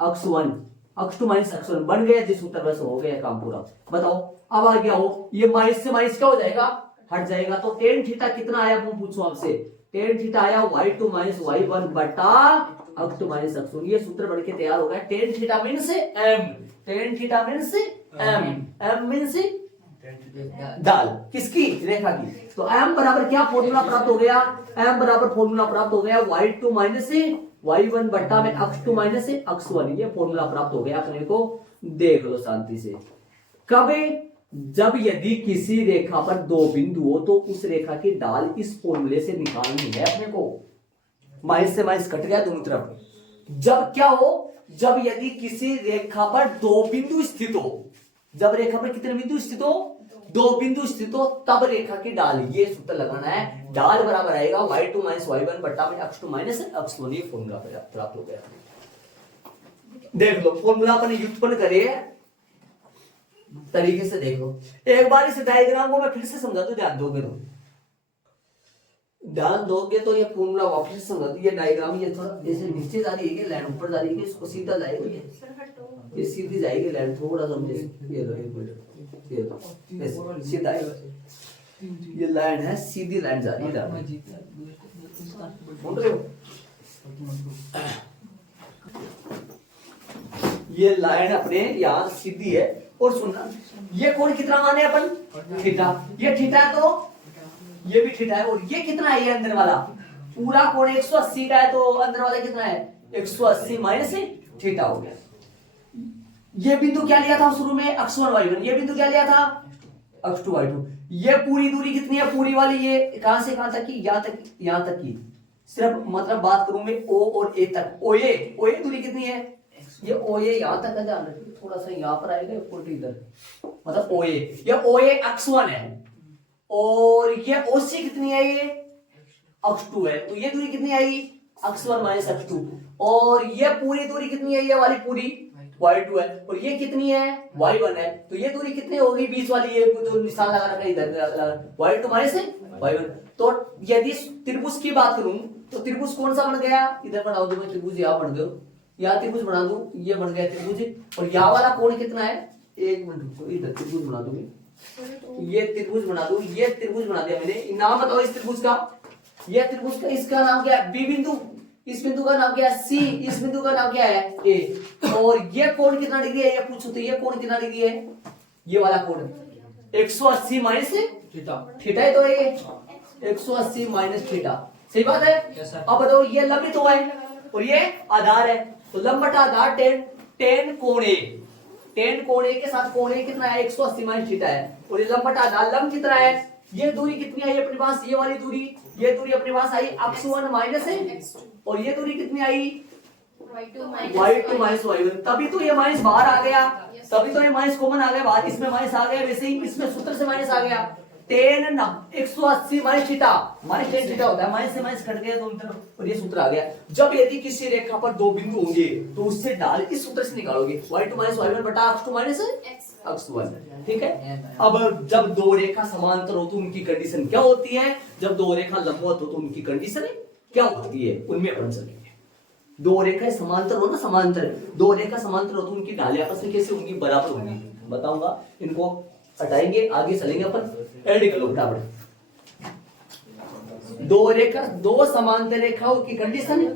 अक्ष 1, अक्ष 2 माइनस अक्ष 1 बन गया, जिस सूत्र बस हो गया काम पूरा। बताओ अब आ गया हो, ये माइनस से माइनस क्या हो जाएगा, हट जाएगा, तो टेन थीटा कितना आया, मैं पूछूं आपसे, टेन थीटा आया y2 माइनस y1 बटा अक्ष 2 माइनस अक्ष 1, ये सूत्र बन के तैयार हो गया, tan theta means m, tan theta means m, m means दाल किसकी, रेखा की, तो m बराबर क्या फॉर्मूला प्राप्त हो गया, m बराबर फॉर्मूला प्राप्त हो गया y2 माइनस y1 बट्टा में अक्ष 2 माइनस अक्ष 1, ये फॉर्मूला प्राप्त हो गया अपने को, देख लो शांति से। कब, जब यदि किसी रेखा पर दो बिंदु हो तो उस रेखा की ढाल इस फॉर्मूले से निकालनी है अपने को, माइनस से माइनस कट गया दोनों तरफ, जब क्या हो, जब यदि किसी रेखा पर दो बिंदु स्थित हो, जब रेखा पर कितने बिंदु स्थित हो, दो बिंदु स्थित हो, तब रेखा की ढाल, ये सूत्र लगाना है, ढाल बराबर आएगा y2 माइनस y1 बट्टा में अक्ष 2 माइनस अक्ष 1, ये फॉर्मूला प्राप्त हो गया। देख लो फॉर्मूला अपन व्युत्पन्न करे तरीके से, देख लो एक बार इस डायग्राम को मैं फिर से समझा दूं, ध्यान दोगे तो, ध्यान दोगे तो ये फॉर्मूला वापस से समझा दूं, ये डायग्राम ये थोड़ा जैसे नीचे जा रही है, लाइन ऊपर जा रही है, इसको सीधा जाएगा, ये सीधी जाएगी लाइन, थोड़ा सा ये लो, एक मिनट, ये लो सीधा आएगा, ये लाइन है, सीधी लाइन जा रही है, ये लाइन अपने यहाँ सीधी है, और सुनना ये कोण कितना माने अपन, थीटा, ये थीटा है तो ये भी थीटा है, और ये कितना है, ये अंदर वाला पूरा कोण 180 का है, तो अंदर वाला कितना है, 180 माइनस थीटा हो गया। ये बिंदु क्या लिया था शुरू में, अक्ष 1 y1, ये बिंदु क्या लिया था, अक्ष 2 y2, ये पूरी दूरी कितनी है, पूरी वाली ये कहां से कहां तक की, यहां तक की, सिर्फ मतलब बात करूं मैं o और a तक, ओए दूरी कितनी है, ये ओए यहां तक है, ध्यान रखिए, थोड़ा सा यहां पर आएगा, फोल्ड इधर, मतलब ओए, ये ओए अक्ष 1 है, और ये ओसी कितनी है, ये अक्ष 2 है, तो ये दूरी कितनी आई, अक्ष 1 माइनस अक्ष 2, और ये पूरी दूरी कितनी है, ये वाली पूरी y2 है, और ये कितनी है, y1 है, तो ये दूरी कितनी होगी, बीच वाली ये जो निशान लगा रखा है इधर, y2 माइनस y1। तो यदि त्रिभुज की बात करूं तो त्रिभुज कौन सा बन गया, इधर बना दूं मैं त्रिभुज, यहां बन गया, यहाँ त्रिभुज बना दूं, ये बन गया त्रिभुज, और यहाँ वाला कोण कितना है, एक मिनट रुको, इधर त्रिभुज बना दूंगी, ये त्रिभुज बना दूं, ये त्रिभुज बना दिया मैंने, नाम बताओ इस त्रिभुज का, ये त्रिभुज का इसका नाम क्या है, बी बिंदु, इस बिंदु का नाम क्या है, सी, इस बिंदु का नाम क्या है, ए, और ये कोण कितना डिग्री है, ये पूछो तो ये कोण कितना डिग्री है, ये वाला कोण 180 माइनस थीटा, थीटा है तो ये 180 माइनस थीटा, सही बात है। अब बताओ ये लंबित हुआ है और ये आधार है, तो लंब बटा आधार टेन कोण ए, टेन कोण ए के साथ कोण ए कितना है, 180 माइनस थीटा है, और ये लंब बटा आधार, लंब कितना है, ये दूरी कितनी आई अपने पास, ये वाली दूरी, ये दूरी अपने पास आई अक्ष 1 माइनस है, और ये दूरी कितनी आई y2 माइनस y1, तभी तो ये माइनस बाहर आ गया, तभी तो ये माइनस कॉमन आ गया बाहर, इसमें माइनस आ गया, वैसे ही इसमें सूत्र से माइनस आ गया, ten 180 minus theta, minus tan theta होता है, माइनस से माइनस कट गया दोनों तरफ, और ये सूत्र आ गया। जब यदि किसी रेखा पर दो बिंदु होंगे तो उससे ढाल इस सूत्र से निकालोगे, y2 माइनस y1 बटा x2 माइनस अक्ष 1, ठीक है। अब जब दो रेखा समांतर हो तो उनकी कंडीशन क्या होती है, जब दो रेखा लंबवत हो तो उनकी कंडीशन क्या होती है, उनमें अपन चलेंगे। दो रेखा समांतर हो ना, समांतर दो रेखा समांतर हो तो उनकी ढालें आपस में कैसे होंगी, बराबर होंगी, बताऊंगा। इनको हटाएंगे, आगे चलेंगे अपन। ऐड कर लो फटाफट। दो समांतर रेखाओं की कंडीशन है,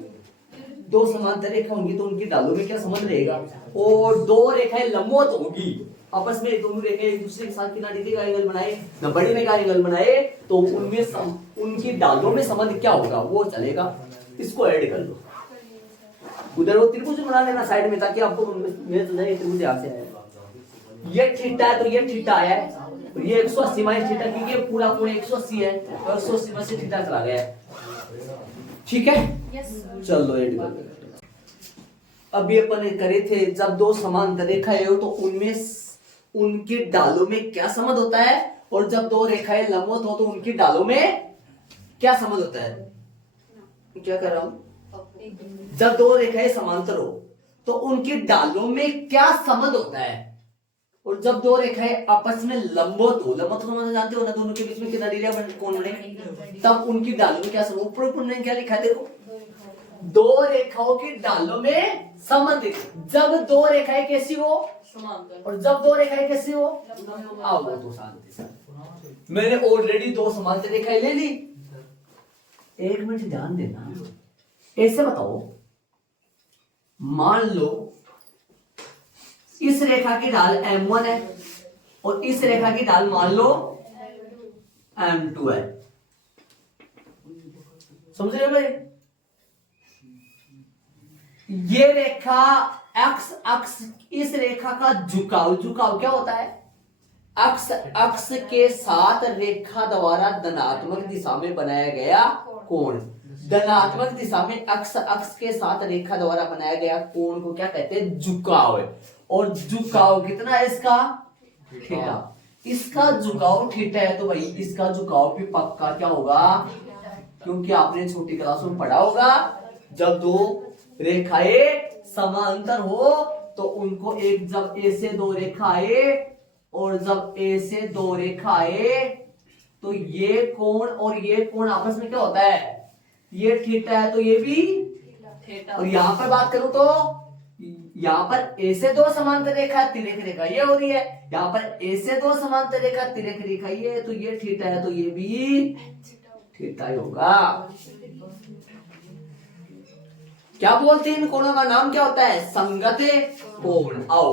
दो समांतर रेखा होंगी तो उनकी ढालों में क्या संबंध रहेगा, और दो रेखाएं लंबवत होंगी आपस में, दोनों रेखाएं एक दूसरे के साथ किनारे का एंगल बनाए, न बड़ी में का एंगल बनाए, तो उनमें उनकी ढालों में संबंध क्या होगा वो चलेगा। इसको ऐड कर लो। उधर वो त्रिभुज बना लेना साइड में, ताकि आपको त्रिभुज यहाँ से आए। ये थीटा है तो ये थीटा आया है, ये 180 माइनस थीटा, क्योंकि ये पूरा 180 है तो 180 में से थीटा चला गया, ठीक है। चलो ऐड कर। अभी अपन करे थे जब दो समांतर रेखाएं हो तो उनमें उनकी ढालों में क्या संबंध होता है, और जब दो रेखाएं लंबवत हो तो उनकी ढालों में क्या संबंध होता है। क्या कर रहा हूं, जब दो रेखाएं समांतर हो तो उनकी ढालों में क्या संबंध होता है, और जब दो रेखाएं आपस में लंबवत हो, लंबवत तो जानते हो ना, दोनों के बीच में कितना एरिया कौन बने, तब उनकी ढालों में क्या संबंध। ऊपर ने क्या लिखा है देखो, दो रेखाओं की ढालों में संबंध। जब दो रेखाएं कैसी हो, और जब दो रेखाएं कैसी हो, आओ तो शांति से। मैंने ऑलरेडी दो समांतर रेखाएं ले ली। एक मिनट ध्यान देना, ऐसे बताओ, मान लो इस रेखा की ढाल M1 है और इस रेखा की ढाल मान लो M2 है, समझ रहे हो भाई। ये रेखा एक्स अक्ष, इस रेखा का झुकाव, झुकाव क्या होता है, अक्ष अक्ष के साथ रेखा द्वारा धनात्मक दिशा में बनाया गया कोण। धनात्मक दिशा में अक्ष अक्ष के साथ रेखा द्वारा बनाया गया कोण को क्या कहते हैं, झुकाव है। और झुकाव कितना है इसका, थीटा। इसका झुकाव थीटा है तो भाई इसका झुकाव भी पक्का क्या होगा, क्योंकि आपने छोटी क्लासों में पढ़ा होगा, जब दो रेखाएं समांतर हो तो उनको एक, जब ए से दो रेखा आए और जब ए से दो रेखा आए तो ये कोण और ये कोण आपस में क्या होता है, ये थीटा है तो ये भी थीटा। और यहां पर बात करूं तो यहां पर ए से दो समांतर रेखा, तिर्यक रेखा ये हो रही है, यहां पर ए से दो समांतर रेखा, तिर्यक रेखा ये, तो ये थीटा है तो ये भी थीटा ही होगा। क्या बोलते हैं इन कोणों का नाम क्या होता है, संगत कोण। आओ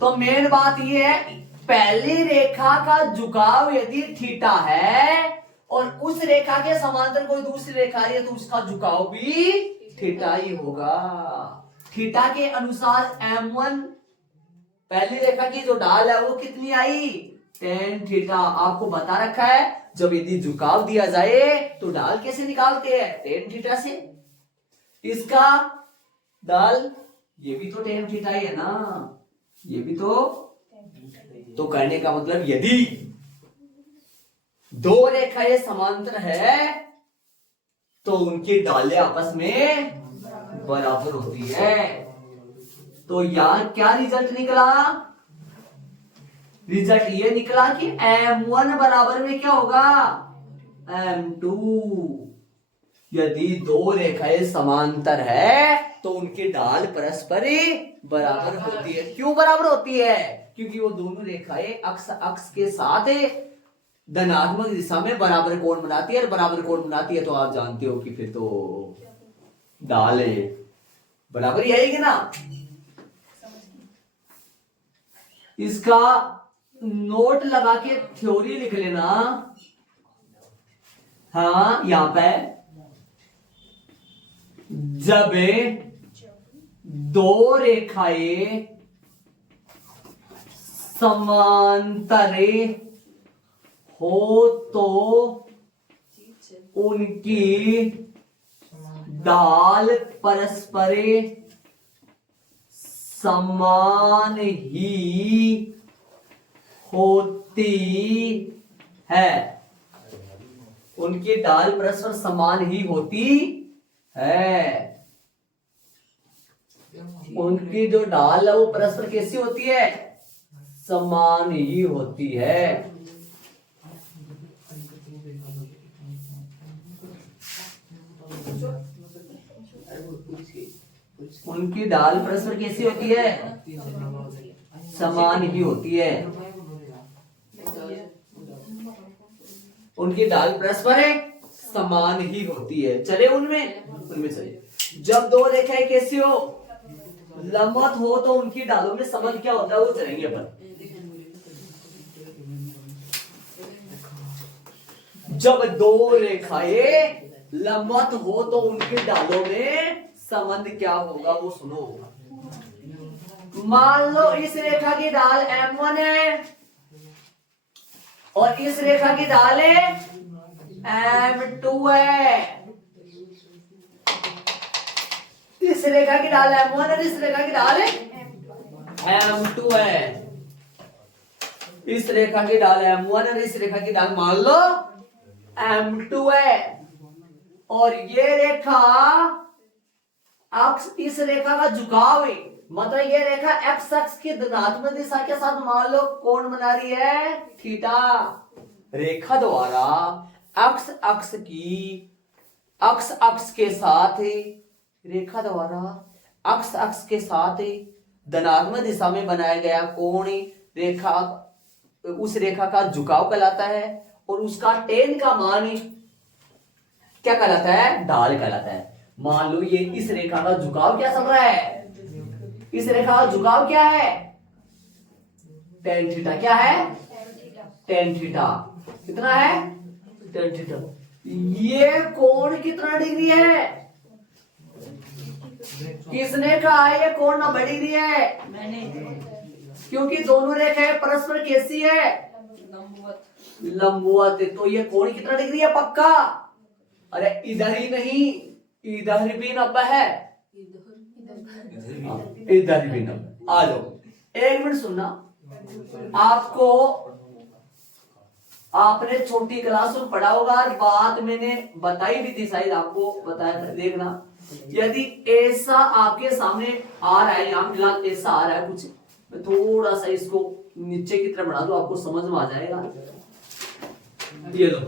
तो मेन बात ये है, पहली रेखा का झुकाव यदि थीटा है और उस रेखा के समांतर कोई दूसरी रेखा है तो उसका झुकाव भी थीटा ही होगा। थीटा के अनुसार M1 पहली रेखा की जो ढाल है वो कितनी आई, tan थीटा। आपको बता रखा है जब यदि झुकाव दिया जाए तो ढाल कैसे निकालते हैं, tan थीटा से। इसका ढाल ये भी तो tan थीटा ही है ना, ये भी तो कहने का मतलब यदि दो रेखाएं समांतर है तो उनकी ढालें आपस में बराबर होती है। तो यहां क्या रिजल्ट निकला, रिजल्ट ये निकला कि M1 बराबर में क्या होगा, M2। यदि दो रेखाएं समांतर है तो उनकी ढाल परस्पर बराबर होती है। क्यों बराबर होती है, क्योंकि वो दोनों रेखाएं अक्ष अक्ष के साथ धनात्मक दिशा में बराबर कोण बनाती है, और बराबर कोण बनाती है तो आप जानते हो कि फिर तो ढाल बराबर ही आएगी ना। इसका नोट लगा के थ्योरी लिख लेना। हाँ यहां पे जब दो रेखाएं समांतर हो तो उनकी ढाल परस्पर समान ही होती है, उनकी ढाल परस्पर समान ही होती है। उनकी जो ढाल है वो परस्पर कैसी होती है, समान ही होती है। उनकी ढाल परस्पर कैसी होती है? समान ही होती है। उनकी ढाल परस्पर है समान ही होती है। चले उनमें चले। जब दो रेखाएं कैसी हो? लंबवत हो तो उनकी ढालों में संबंध क्या होता है वो चलेंगे अपन। जब दो रेखाएं लंबवत हो तो उनकी ढालों में संबंध क्या होगा वो सुनो। मान लो इस रेखा की ढाल M1 है और इस रेखा की ढाल M2 है। इस रेखा की ढाल M1 और इस रेखा की ढाल M2 है। इस रेखा की ढाल M1 और इस रेखा की ढाल मान लो M2 है। और ये रेखा अक्ष, इस रेखा का झुकाव है, मतलब ये रेखा एक्स अक्ष की धनात्मक दिशा के साथ मान लो कोण बना रही है थीटा। रेखा द्वारा अक्ष अक्ष के साथ रेखा द्वारा अक्ष के साथ धनात्मक दिशा में बनाया गया कोण रेखा उस रेखा का झुकाव कहलाता है और उसका टेन का मान क्या कहलाता है? ढाल कहलाता है। मान लो ये इस रेखा का झुकाव क्या चल रहा है? इस रेखा का झुकाव क्या है? Tan theta. क्या है? Tan theta. कितना है? Tan theta. ये कोण कितना डिग्री है? किसने कहा ये कोण 90 डिग्री है? क्योंकि दोनों रेखाएं परस्पर कैसी है? लंबवत। तो ये कोण कितना डिग्री है पक्का? अरे इधर ही नहीं, इधर भी 90 है, इधर भी 90। आ जाओ, एक मिनट सुनना। आपको आपने छोटी क्लास में पढ़ा होगा और बात मैंने बताई भी थी, शायद आपको बताया था। देखना, यदि ऐसा आपके सामने आ रहा है, यहाँ फिलहाल ऐसा आ रहा है कुछ, मैं थोड़ा सा इसको नीचे की तरफ बढ़ा दूं, आपको समझ में आ जाएगा। ये लो,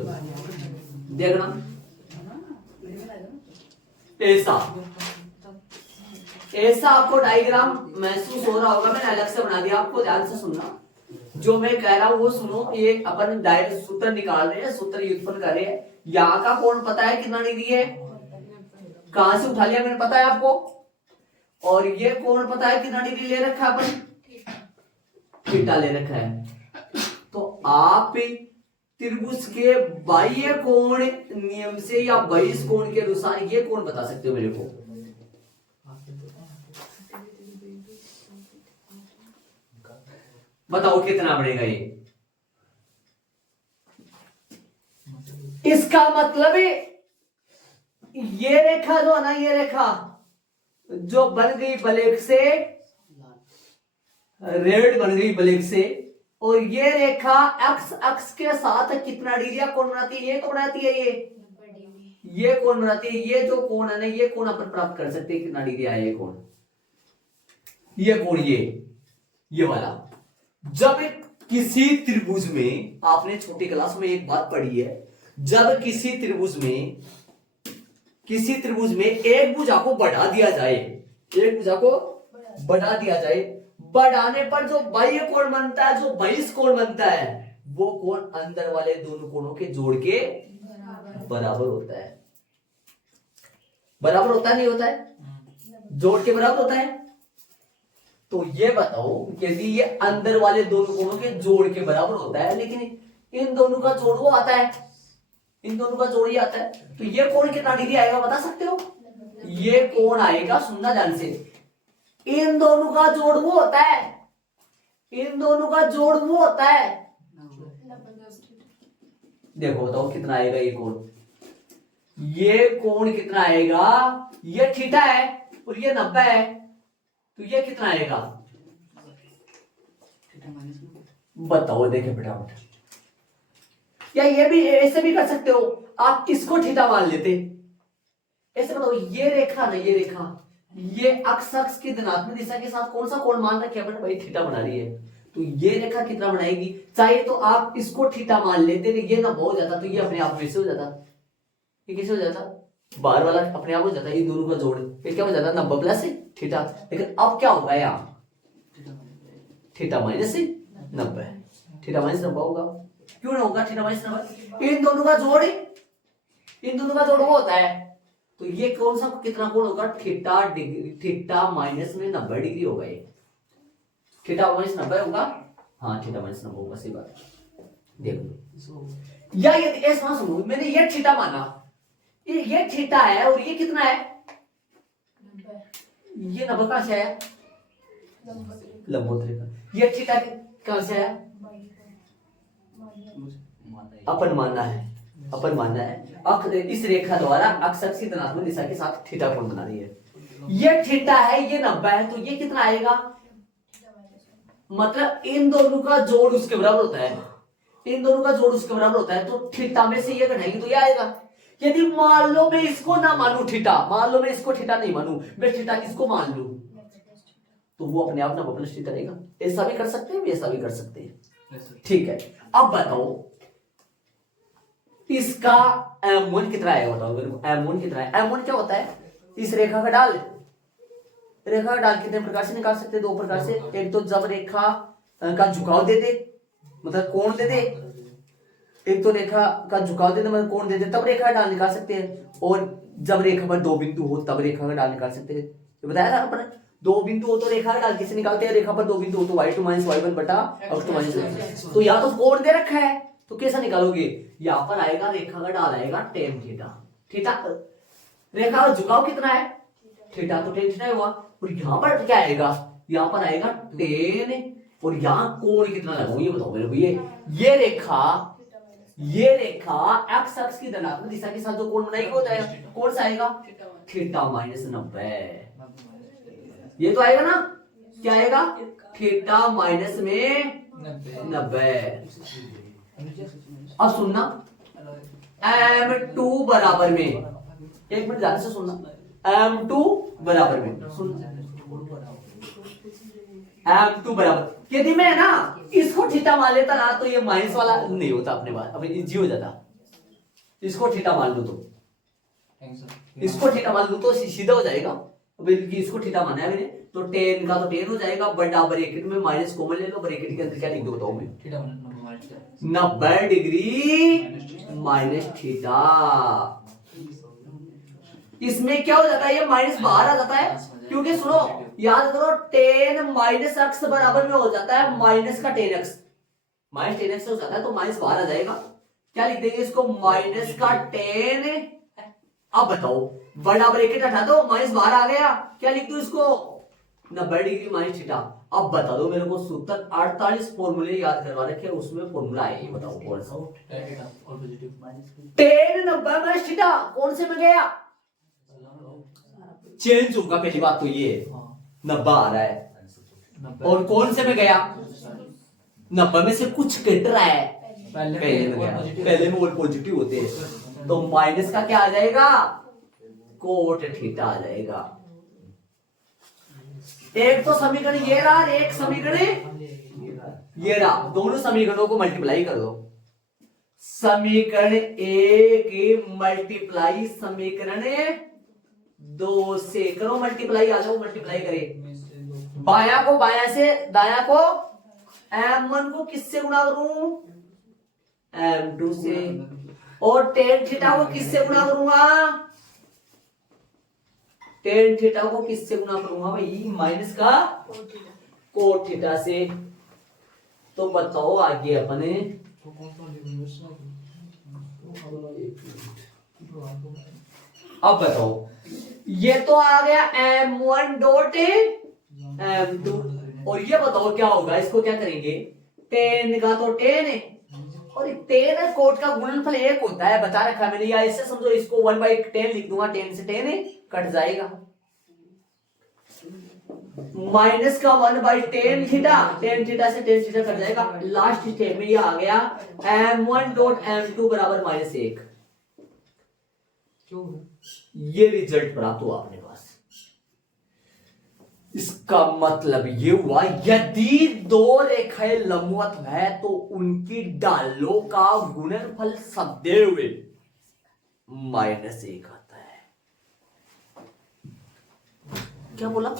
देखना ऐसा आपको डायग्राम महसूस हो रहा होगा। मैंने अलग से बना दिया, आपको ध्यान से सुनना। जो मैं कह रहा हूं वो सुनो। ये अपन डायरेक्ट सूत्र निकाल रहे हैं, सूत्र व्युत्पन्न कर रहे हैं। यहाँ का कोण पता है कितना डिग्री है? कहां से उठा लिया मैंने, पता है आपको? और ये कोण पता है कितना डिग्री ले रखा है अपन? थीटा ले रखा है। तो आप त्रिभुज के बाह्य कोण नियम से या बहिष कोण के अनुसार ये कोण बता सकते हो मेरे को? बताओ कितना बढ़ेगा ये? इसका मतलब ये रेखा जो है ना, ये रेखा जो बन गई ब्लैक से, रेड बन गई ब्लैक से, और ये रेखा एक्स अक्ष के साथ कितना डिग्री कोण बनाती है? ये तो बनाती है, ये कोण बनाती है। ये जो कोण है ना, ये कोण अपन प्राप्त कर सकते हैं। कितना डिग्री आया ये कोण? ये कोण ये वाला। जब किसी त्रिभुज में, आपने छोटी क्लास में एक बात पढ़ी है, जब किसी त्रिभुज में एक भुजा को बढ़ा दिया जाए, एक भुजा को बढ़ा दिया जाए, बढ़ाने पर जो बाह्य कोण बनता है, जो बहिष कोण बनता है, वो कोण अंदर वाले दोनों कोणों के जोड़ के बराबर होता है। बराबर होता है नहीं होता है? जोड़ के बराबर होता है। तो ये बताओ, यदि ये अंदर वाले दोनों कोणों के जोड़ के बराबर होता है, लेकिन इन दोनों का जोड़ वो आता है, इन दोनों का जोड़ ही आता है, तो ये कोण कितना डिग्री आएगा बता सकते हो? ये कोण आएगा, सुनना ध्यान से, इन दोनों का जोड़ वो होता है, इन दोनों का जोड़ वो होता है। देखो बताओ कितना आएगा ये कोण? ये कोण कितना आएगा? ये थीटा है और ये 90 है, तो ये कितना आएगा? बताओ, देखे फटाफट। या ये भी ऐसे भी कर सकते हो, आप इसको थीटा मान लेते। ऐसे बताओ, ये रेखा ना, ये रेखा, ये अक्ष की धनात्मक दिशा के साथ कौन सा कोण मान रखे अपन? भाई थीटा बना रही है। तो ये रेखा कितना बनाएगी, चाहे तो आप इसको थीटा मान लेते, ये ना हो जाता तो ये अपने आप में से हो जाता, ये कैसे हो जाता, बाहर वाला अपने आप हो जाता, इन दोनों का जोड़ फिर क्या हो जाता 90 प्लस थीटा। लेकिन अब क्या होगा यहाँ थीटा माइनस 90, थीटा माइनस 90 होगा, क्यों ना होगा थीटा माइनस 90, इन दोनों का जोड़, इन दोनों का जोड़ वो होता है। तो ये कौन सा कितना कोण होगा, थीटा डिग्री, थीटा माइनस में 90 डिग्री होगा, ये थीटा माइनस 90 होगा, हाँ थीटा माइनस 90 होगा, सही बात। देखो या ये ऐसा समझो, मैंने ये थीटा माना, ये थीटा है और ये कितना है, ये 90 कहां से आया, लंबवत रेखा, ये थीटा कहां से आया, अपन मानना है, अपन मानना है इस रेखा द्वारा अक्ष की धनात्मक दिशा के साथ थीटा कोण बना रही है, ये थीटा है, ये 90 है, तो ये कितना आएगा, मतलब इन दोनों का जोड़ उसके बराबर होता है, इन दोनों का जोड़ उसके बराबर होता है, तो थीटा में से ये घटाएंगे तो ये आएगा। यदि मान लो मैं इसको ना मानू थीटा, मान लो मैं इसको थीटा नहीं मानू, मैं थीटा इसको मान लू, तो वो अपने आप ना प्लस थीटा रहेगा। ऐसा भी कर सकते हैं, ऐसा भी कर सकते हैं, ठीक है। अब बताओ इसका m1 कितना है, बताओ मेरे को m1 कितना है। m1 क्या होता है, इस रेखा का ढाल, रेखा का ढाल कितने प्रकार से निकाल सकते हैं, दो प्रकार से, एक तो जब रेखा का झुकाव दे दे मतलब कोण दे दे, एक तो रेखा का झुकाव दे दे मतलब कोण दे दे, तब रेखा का ढाल निकाल सकते हैं, और जब रेखा पर दो बिंदु हो तब रेखा का ढाल निकाल सकते हैं। ये बताया था अपन, दो बिंदु हो तो रेखा का ढाल कैसे निकालते हैं, रेखा पर दो बिंदु हो तो y2 - y1 बटा x2 - y1। तो यहाँ तो कोण दे रखा है, तो कैसा निकालोगे, यहाँ पर आएगा रेखा का ढाल आएगा tan थीटा, थीटा रेखा का झुकाव कितना है थीटा, तो tan थीटा हुआ, और यहाँ पर क्या आएगा, यहाँ पर आएगा tan, और यहाँ कोण कितना लगाऊं ये बताओ मेरे को, ये रेखा x अक्ष की धनात्मक दिशा के साथ जो कोण बनाएगी वो है कौन सा आएगा, थीटा माइनस 90, ये तो आएगा ना, क्या आएगा थीटा माइनस में 90। अब सुनना m2 बराबर में, एक मिनट ध्यान से सुनना, m2 बराबर में सुनना, m2 बराबर, यदि मैं ना इसको थीटा मान लेता ना तो ये माइनस वाला नहीं होता, अपने बात अपने इजी हो जाता, इसको थीटा मान लो तो, इसको थीटा मान लो तो सीधा हो जाएगा, बल्कि इसको थीटा माना है मैंने, तो tan का तो tan हो जाएगा, बड़ा ब्रैकेट में माइनस कॉमन ले लो, ब्रैकेट के अंदर क्या लिख दो बताओ मैं, 90 डिग्री माइनस थीटा, इसमें क्या हो जाता है, ये माइनस बाहर आ जाता है, क्योंकि सुनो याद करो tan माइनस x बराबर में हो जाता है माइनस का tan x, minus tan x हो जाता है तो माइनस बाहर आ जाएगा, क्या लिख देंगे इसको माइनस का tan। अब बताओ बड़ा ब्रैकेट हटा दो, माइनस बाहर आ गया, क्या लिख दो इसको 90 डिग्री माइनस थीटा। अब बता दो मेरे को सूत्र 48 फॉर्मूले याद करवा रखे, उसमें फॉर्मूला है, ये बताओ कौन सा, tan 90 माइनस थीटा कौन से में गया, चेंज होगा, पहली बात तो ये 90 आ रहा है, और कौन से में गया 90 में से कुछ कट रहा है, पहले में गया, पहले में वो पॉजिटिव होते हैं, तो माइनस का क्या आ जाएगा कोट थीटा आ जाएगा। एक तो समीकरण ये रहा, एक समीकरण ये रहा, दोनों समीकरणों को मल्टीप्लाई कर दो, समीकरण एक मल्टीप्लाई समीकरण 2 से करो मल्टीप्लाई, आ जाओ मल्टीप्लाई करे, बाया को बाया से, दाया को m1 को किससे गुणा करूं m2 से, और tan थीटा को किससे गुणा करूंगा, tan थीटा को किससे गुणा करूंगा भाई, माइनस का कोट थीटा से। तो बताओ आगे अपने अब बताओ, ये तो आ गया m1 डॉट m2, और ये बताओ क्या होगा, इसको क्या करेंगे, tan का तो tan है, और tan और कोट का गुणनफल एक होता है, बता रखा मैंने, या ऐसे समझो इसको 1/10 लिख दूंगा, tan से tan कट जाएगा, माइनस का 1/10 थीटा, tan थीटा से tan थीटा कट जाएगा, लास्ट स्टेप में ये आ गया m1 डॉट m2 बराबर -1, ये रिजल्ट प्राप्त हुआ अपने पास। इसका मतलब ये हुआ यदि दो रेखाएं लंबवत है तो उनकी डालों का गुणनफल सदैव -1 आता है। क्या बोला?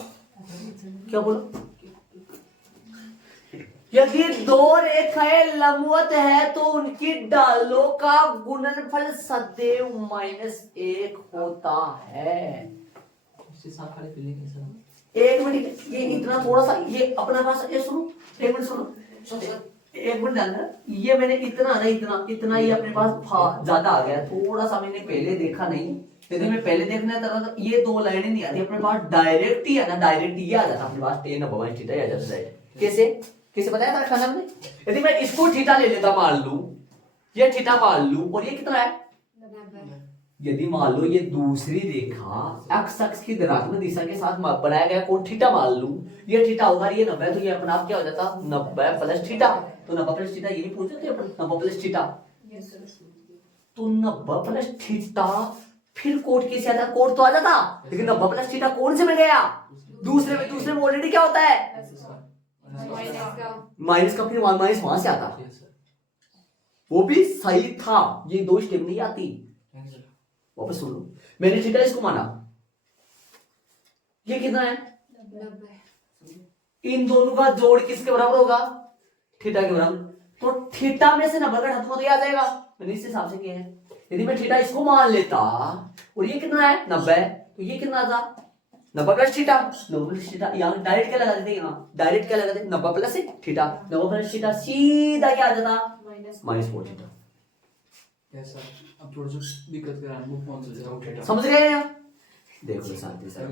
यदि दो रेखाएं लंबवत है तो उनकी डालों का गुणनफल सदैव -1 होता है। एक मिनट, ये इतना थोड़ा सा, ये अपना पास, ये सुनो, एक मिनट सुनो, एक मिनट जानना, ये मैंने इतना ही अपने पास ज्यादा आ गया, थोड़ा सा मैंने पहले देखा नहीं। यदि मैं पहले देखना था तो ये दो लाइनें नहीं आती अपने पास, डायरेक्ट ही है ना, डायरेक्ट ये आ जाता अपने पास, टेन भवन थीटा आ जाता है। कैसे बताया था खाना में? यदि मैं इसको थीटा ले लेता, मान लूं ये थीटा मान लूं, और ये कितना है, यदि मान लो ये दूसरी रेखा एक्स अक्ष की धनात्मक दिशा के साथ बनाया गया कोण थीटा मान लूं, ये थीटा होगा, ये 90, तो ये अपने आप क्या हो जाता 90 प्लस थीटा, तो 90 प्लस थीटा, ये पूछ रहे थे अपन, 90 प्लस थीटा, तो 90 प्लस थीटा, फिर कोण कैसे आता, कोण तो आ जाता, लेकिन 90 प्लस थीटा कोण से मिल गया, दूसरे में ऑलरेडी क्या होता है माइनस का, फिर माइनस वहां से आता, वो भी सही था, ये दो स्टेप नहीं आती। वापस सुन लो, मैंने थीटा इसको माना, ये कितना है 90, इन दोनों का जोड़ किसके बराबर होगा, थीटा के बराबर, तो थीटा में से 90 का घटाव तो ये आ जाएगा, मैंने इस हिसाब से किया है। यदि मैं थीटा इसको मान लेता और ये कितना है 90, तो ये कितना आता 90 प्लस थीटा, 90 प्लस थीटा, यहाँ डायरेक्ट क्या लगा देते, यहाँ डायरेक्ट क्या लगा देते 90 प्लस थीटा, 90 प्लस थीटा सीधा क्या आ जाता -4 थीटा। अब थोड़ा सा दिक्कत कर रहा है, वो फोन चल जाएगा, समझ गए आप? देखो लो शांति से सर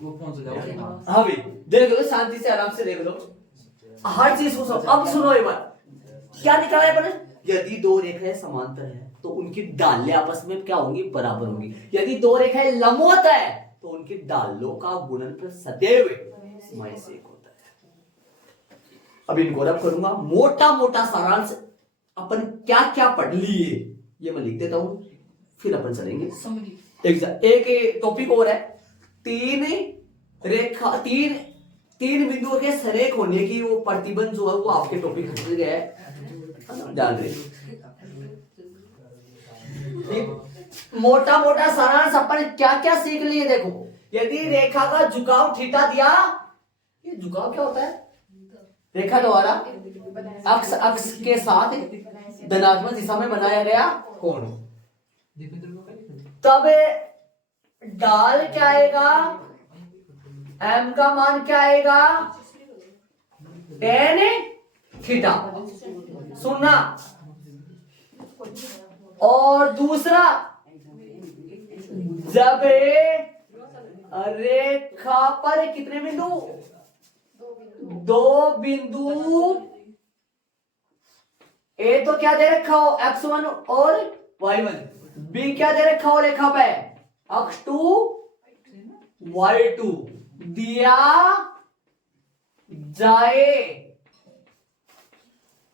वो फोन चल जाएगा। हाँ भाई देख लो शांति से, आराम से देख लो हर चीज को सब। अब सुनो एक बार, क्या निकाला है अपन, यदि दो रेखाएं समांतर है तो उनकी डालें आपस में क्या होंगी, बराबर होंगी। यदि दो रेखाएं लंबवत है तो उनकी डालों का गुणनफल सदैव -1 होता है। अब इनको रब करूंगा, मोटा मोटा सारांश अपन क्या क्या पढ़ लिए ये मैं लिख देता हूं, फिर अपन चलेंगे। एक टॉपिक और है, तीन बिंदुओं के सरेख होने की वो प्रतिबंध जो है वो आपके टॉपिक हट गया है, ध्यान रखिए। मोटा मोटा सारांश अपन क्या क्या सीख लिए, देखो यदि रेखा का झुकाव थीटा दिया, ये झुकाव क्या होता है, रेखा द्वारा अक्ष के साथ धनात्मक दिशा में बनाया गया कोण, तब डाल क्या आएगा, m का मान क्या आएगा tan थीटा, सुनना। और दूसरा, जब रेखा पर कितने बिंदु, दो बिंदु, ए तो क्या दे रखा हो x1 और y1, बी क्या दे रखा हो रेखा पे x2 y2 दिया जाए,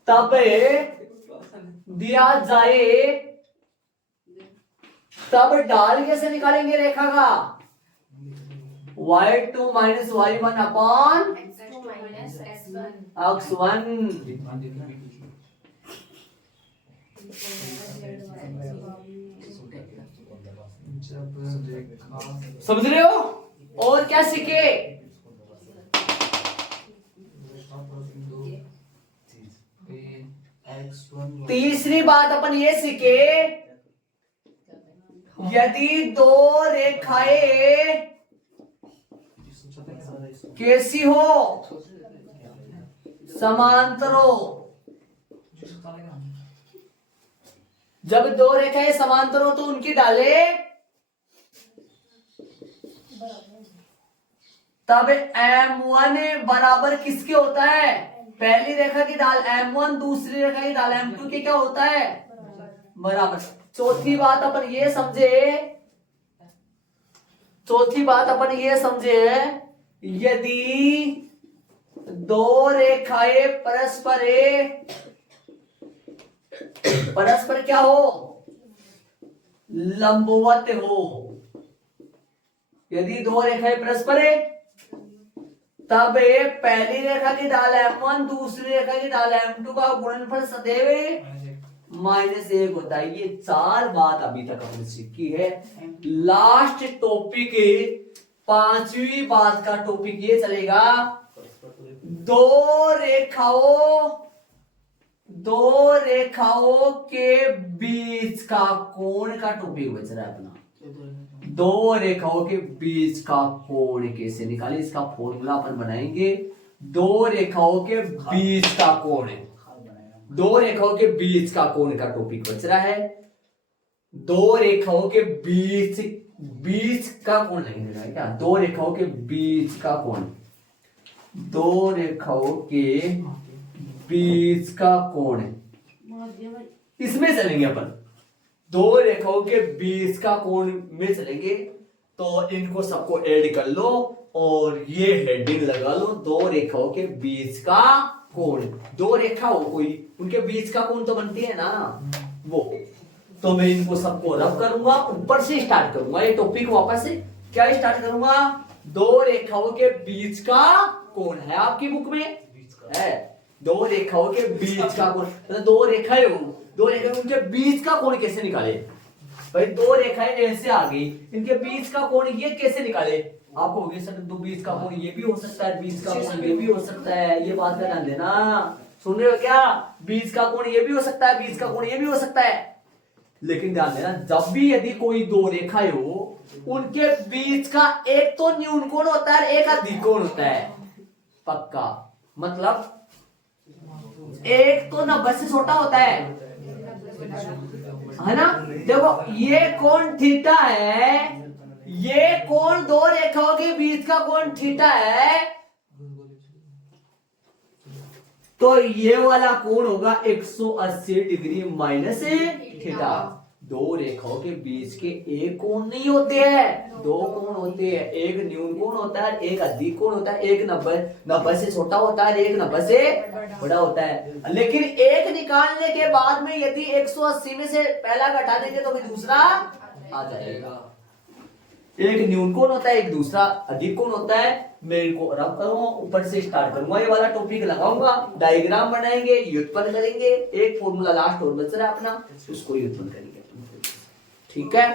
तब दिया जाए तब डाल कैसे निकालेंगे रेखा का, y2 minus y1 upon x1। समझ रहे हो? और क्या सीखे, तीसरी बात अपन ये सीखे, यदि दो रेखाएं कैसी हो, समांतर हो, जब दो रेखाएं समांतर हो तो उनकी डालें तब M1 बराबर किसके होता है, पहली रेखा की डाल M1, दूसरी रेखा की डाल M2 के क्या होता है बराबर। चौथी बात अपन ये समझे, यदि दो रेखाएं परस्पर क्या हो, लंबवत हो, यदि दो रेखाएं परस्पर तब ये पहली रेखा की ढाल m1 दूसरी रेखा की ढाल m2 का गुणनफल सदैव -1 होता है। ये 4 बात अभी तक हमने सीखी है। लास्ट टॉपिक 5वीं बात का टॉपिक ये चलेगा, दो रेखाओं के बीच का कोण का टॉपिक बच रहा है अपना। दो रेखाओं के बीच का कोण कैसे निकालें, इसका फॉर्मूला अपन बनाएंगे। दो रेखाओं के बीच का कोण है, दो रेखाओं के बीच का कोण का टॉपिक बच रहा है। दो रेखाओं के बीच का कोण लगेगा क्या? दो रेखाओं के बीच का कोण, दो रेखाओं के बीच का कोण इसमें चलेंगे अपन। दो रेखाओं के बीच का कोण में चलेंगे, तो इनको सबको ऐड कर लो और ये हेडिंग लगा लो, दो रेखाओं के बीच का कोण। दो रेखा हो कोई, उनके बीच का कोण तो बनती है ना वो। तो मैं इनको सबको रब करूंगा, ऊपर से स्टार्ट करूंगा ये टॉपिक। वापस से क्या स्टार्ट करूंगा? दो रेखाओं के बीच का कोण है आपकी बुक में है। दो रेखाओं के बीच का कोण, मतलब दो रेखाएं हो, दो रेखाएं, उनके बीच का कोण कैसे निकाले भाई? दो रेखाएं ऐसे आ गई, इनके बीच का कोण ये कैसे निकाले? आपको हो गया सर दो बीच का कोण ये भी हो सकता है, बीच का कोण ये भी हो सकता है। ये बात का ध्यान देना, सुन रहे हो क्या? बीच का कोण ये भी हो सकता है, बीच का कोण ये भी हो सकता है। लेकिन ध्यान देना, जब भी यदि कोई दो रेखाएं हो, उनके बीच का एक तो न्यून कोण होता है, एक अधिक कोण होता है पक्का। मतलब एक तो 90 से छोटा होता है ना। देखो ये कोण थीटा है, ये कोण दो रेखाओं के बीच का कोण थीटा है, तो ये वाला कोण होगा 180 डिग्री माइनस थीटा। दो रेखाओं के बीच के एक कोण नहीं होते हैं, दो कोण होते हैं। एक न्यून कोण होता है, एक अधिक कोण होता है। एक 90 से छोटा होता है, एक 90 से बड़ा होता है। लेकिन एक निकालने के बाद में यदि 180 में से पहला घटा देंगे तो भी दूसरा आ जाएगा। एक न्यून कोण होता है, एक दूसरा अधिक कोण होता है। मैं इनको रब करूंगा, ऊपर से स्टार्ट करूंगा, ये वाला टॉपिक लगाऊंगा, डायग्राम बनाएंगे, व्युत्पन्न करेंगे। एक फॉर्मूला लास्ट और बच रहा है अपना, उसको व्युत्पन्न करेंगे। ठीक है,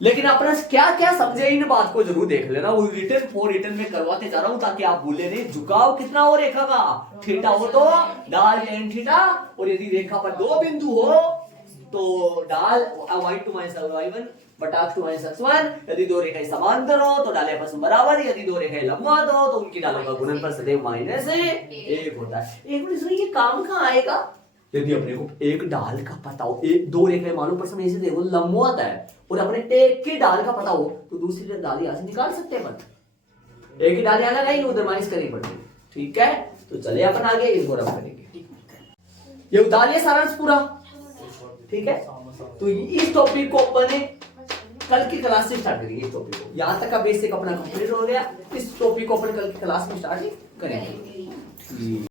लेकिन अपना क्या क्या समझे इन बात को जरूर देख लेना। वो रिटर्न फॉर रिटर्न में करवाते जा रहा हूं ताकि आप भूले नहीं। झुकाव कितना हो रेखा का? थीटा हो तो डाल n थीटा, और यदि रेखा पर दो बिंदु हो तो डाल y2 माइनस y1 बटा x2 माइनस x1। यदि दो रेखाएं समांतर हो तो डाले आपस में बराबर, यदि दो रेखाएं लंबवत हो तो उनकी डालों का गुणनफल सदैव -1 होता है। एक मिनट सुनिए, ये काम कहाँ आएगा? यदि अपने को एक डाल का पता हो, एक दो रेखाएं मालूम पर समय ऐसे देखो लंबवत है, और अपने एक की डाल का पता हो तो दूसरी डाल यहां से निकाल सकते हैं। एक ही डाल यहाँ लगाएंगे, उधर माइनस करनी पड़ेगी। ठीक है, तो चलिए अपन आगे इसको रब करेंगे। ये उतारिए सारांश पूरा। ठीक है, तो इस टॉपिक को अपन कल की क्लास से स्टार्ट करेंगे। इस टॉपिक को यहाँ तक का बेसिक अपना कंप्लीट हो गया। इस टॉपिक को अपन कल की क्लास में स्टार्ट करेंगे।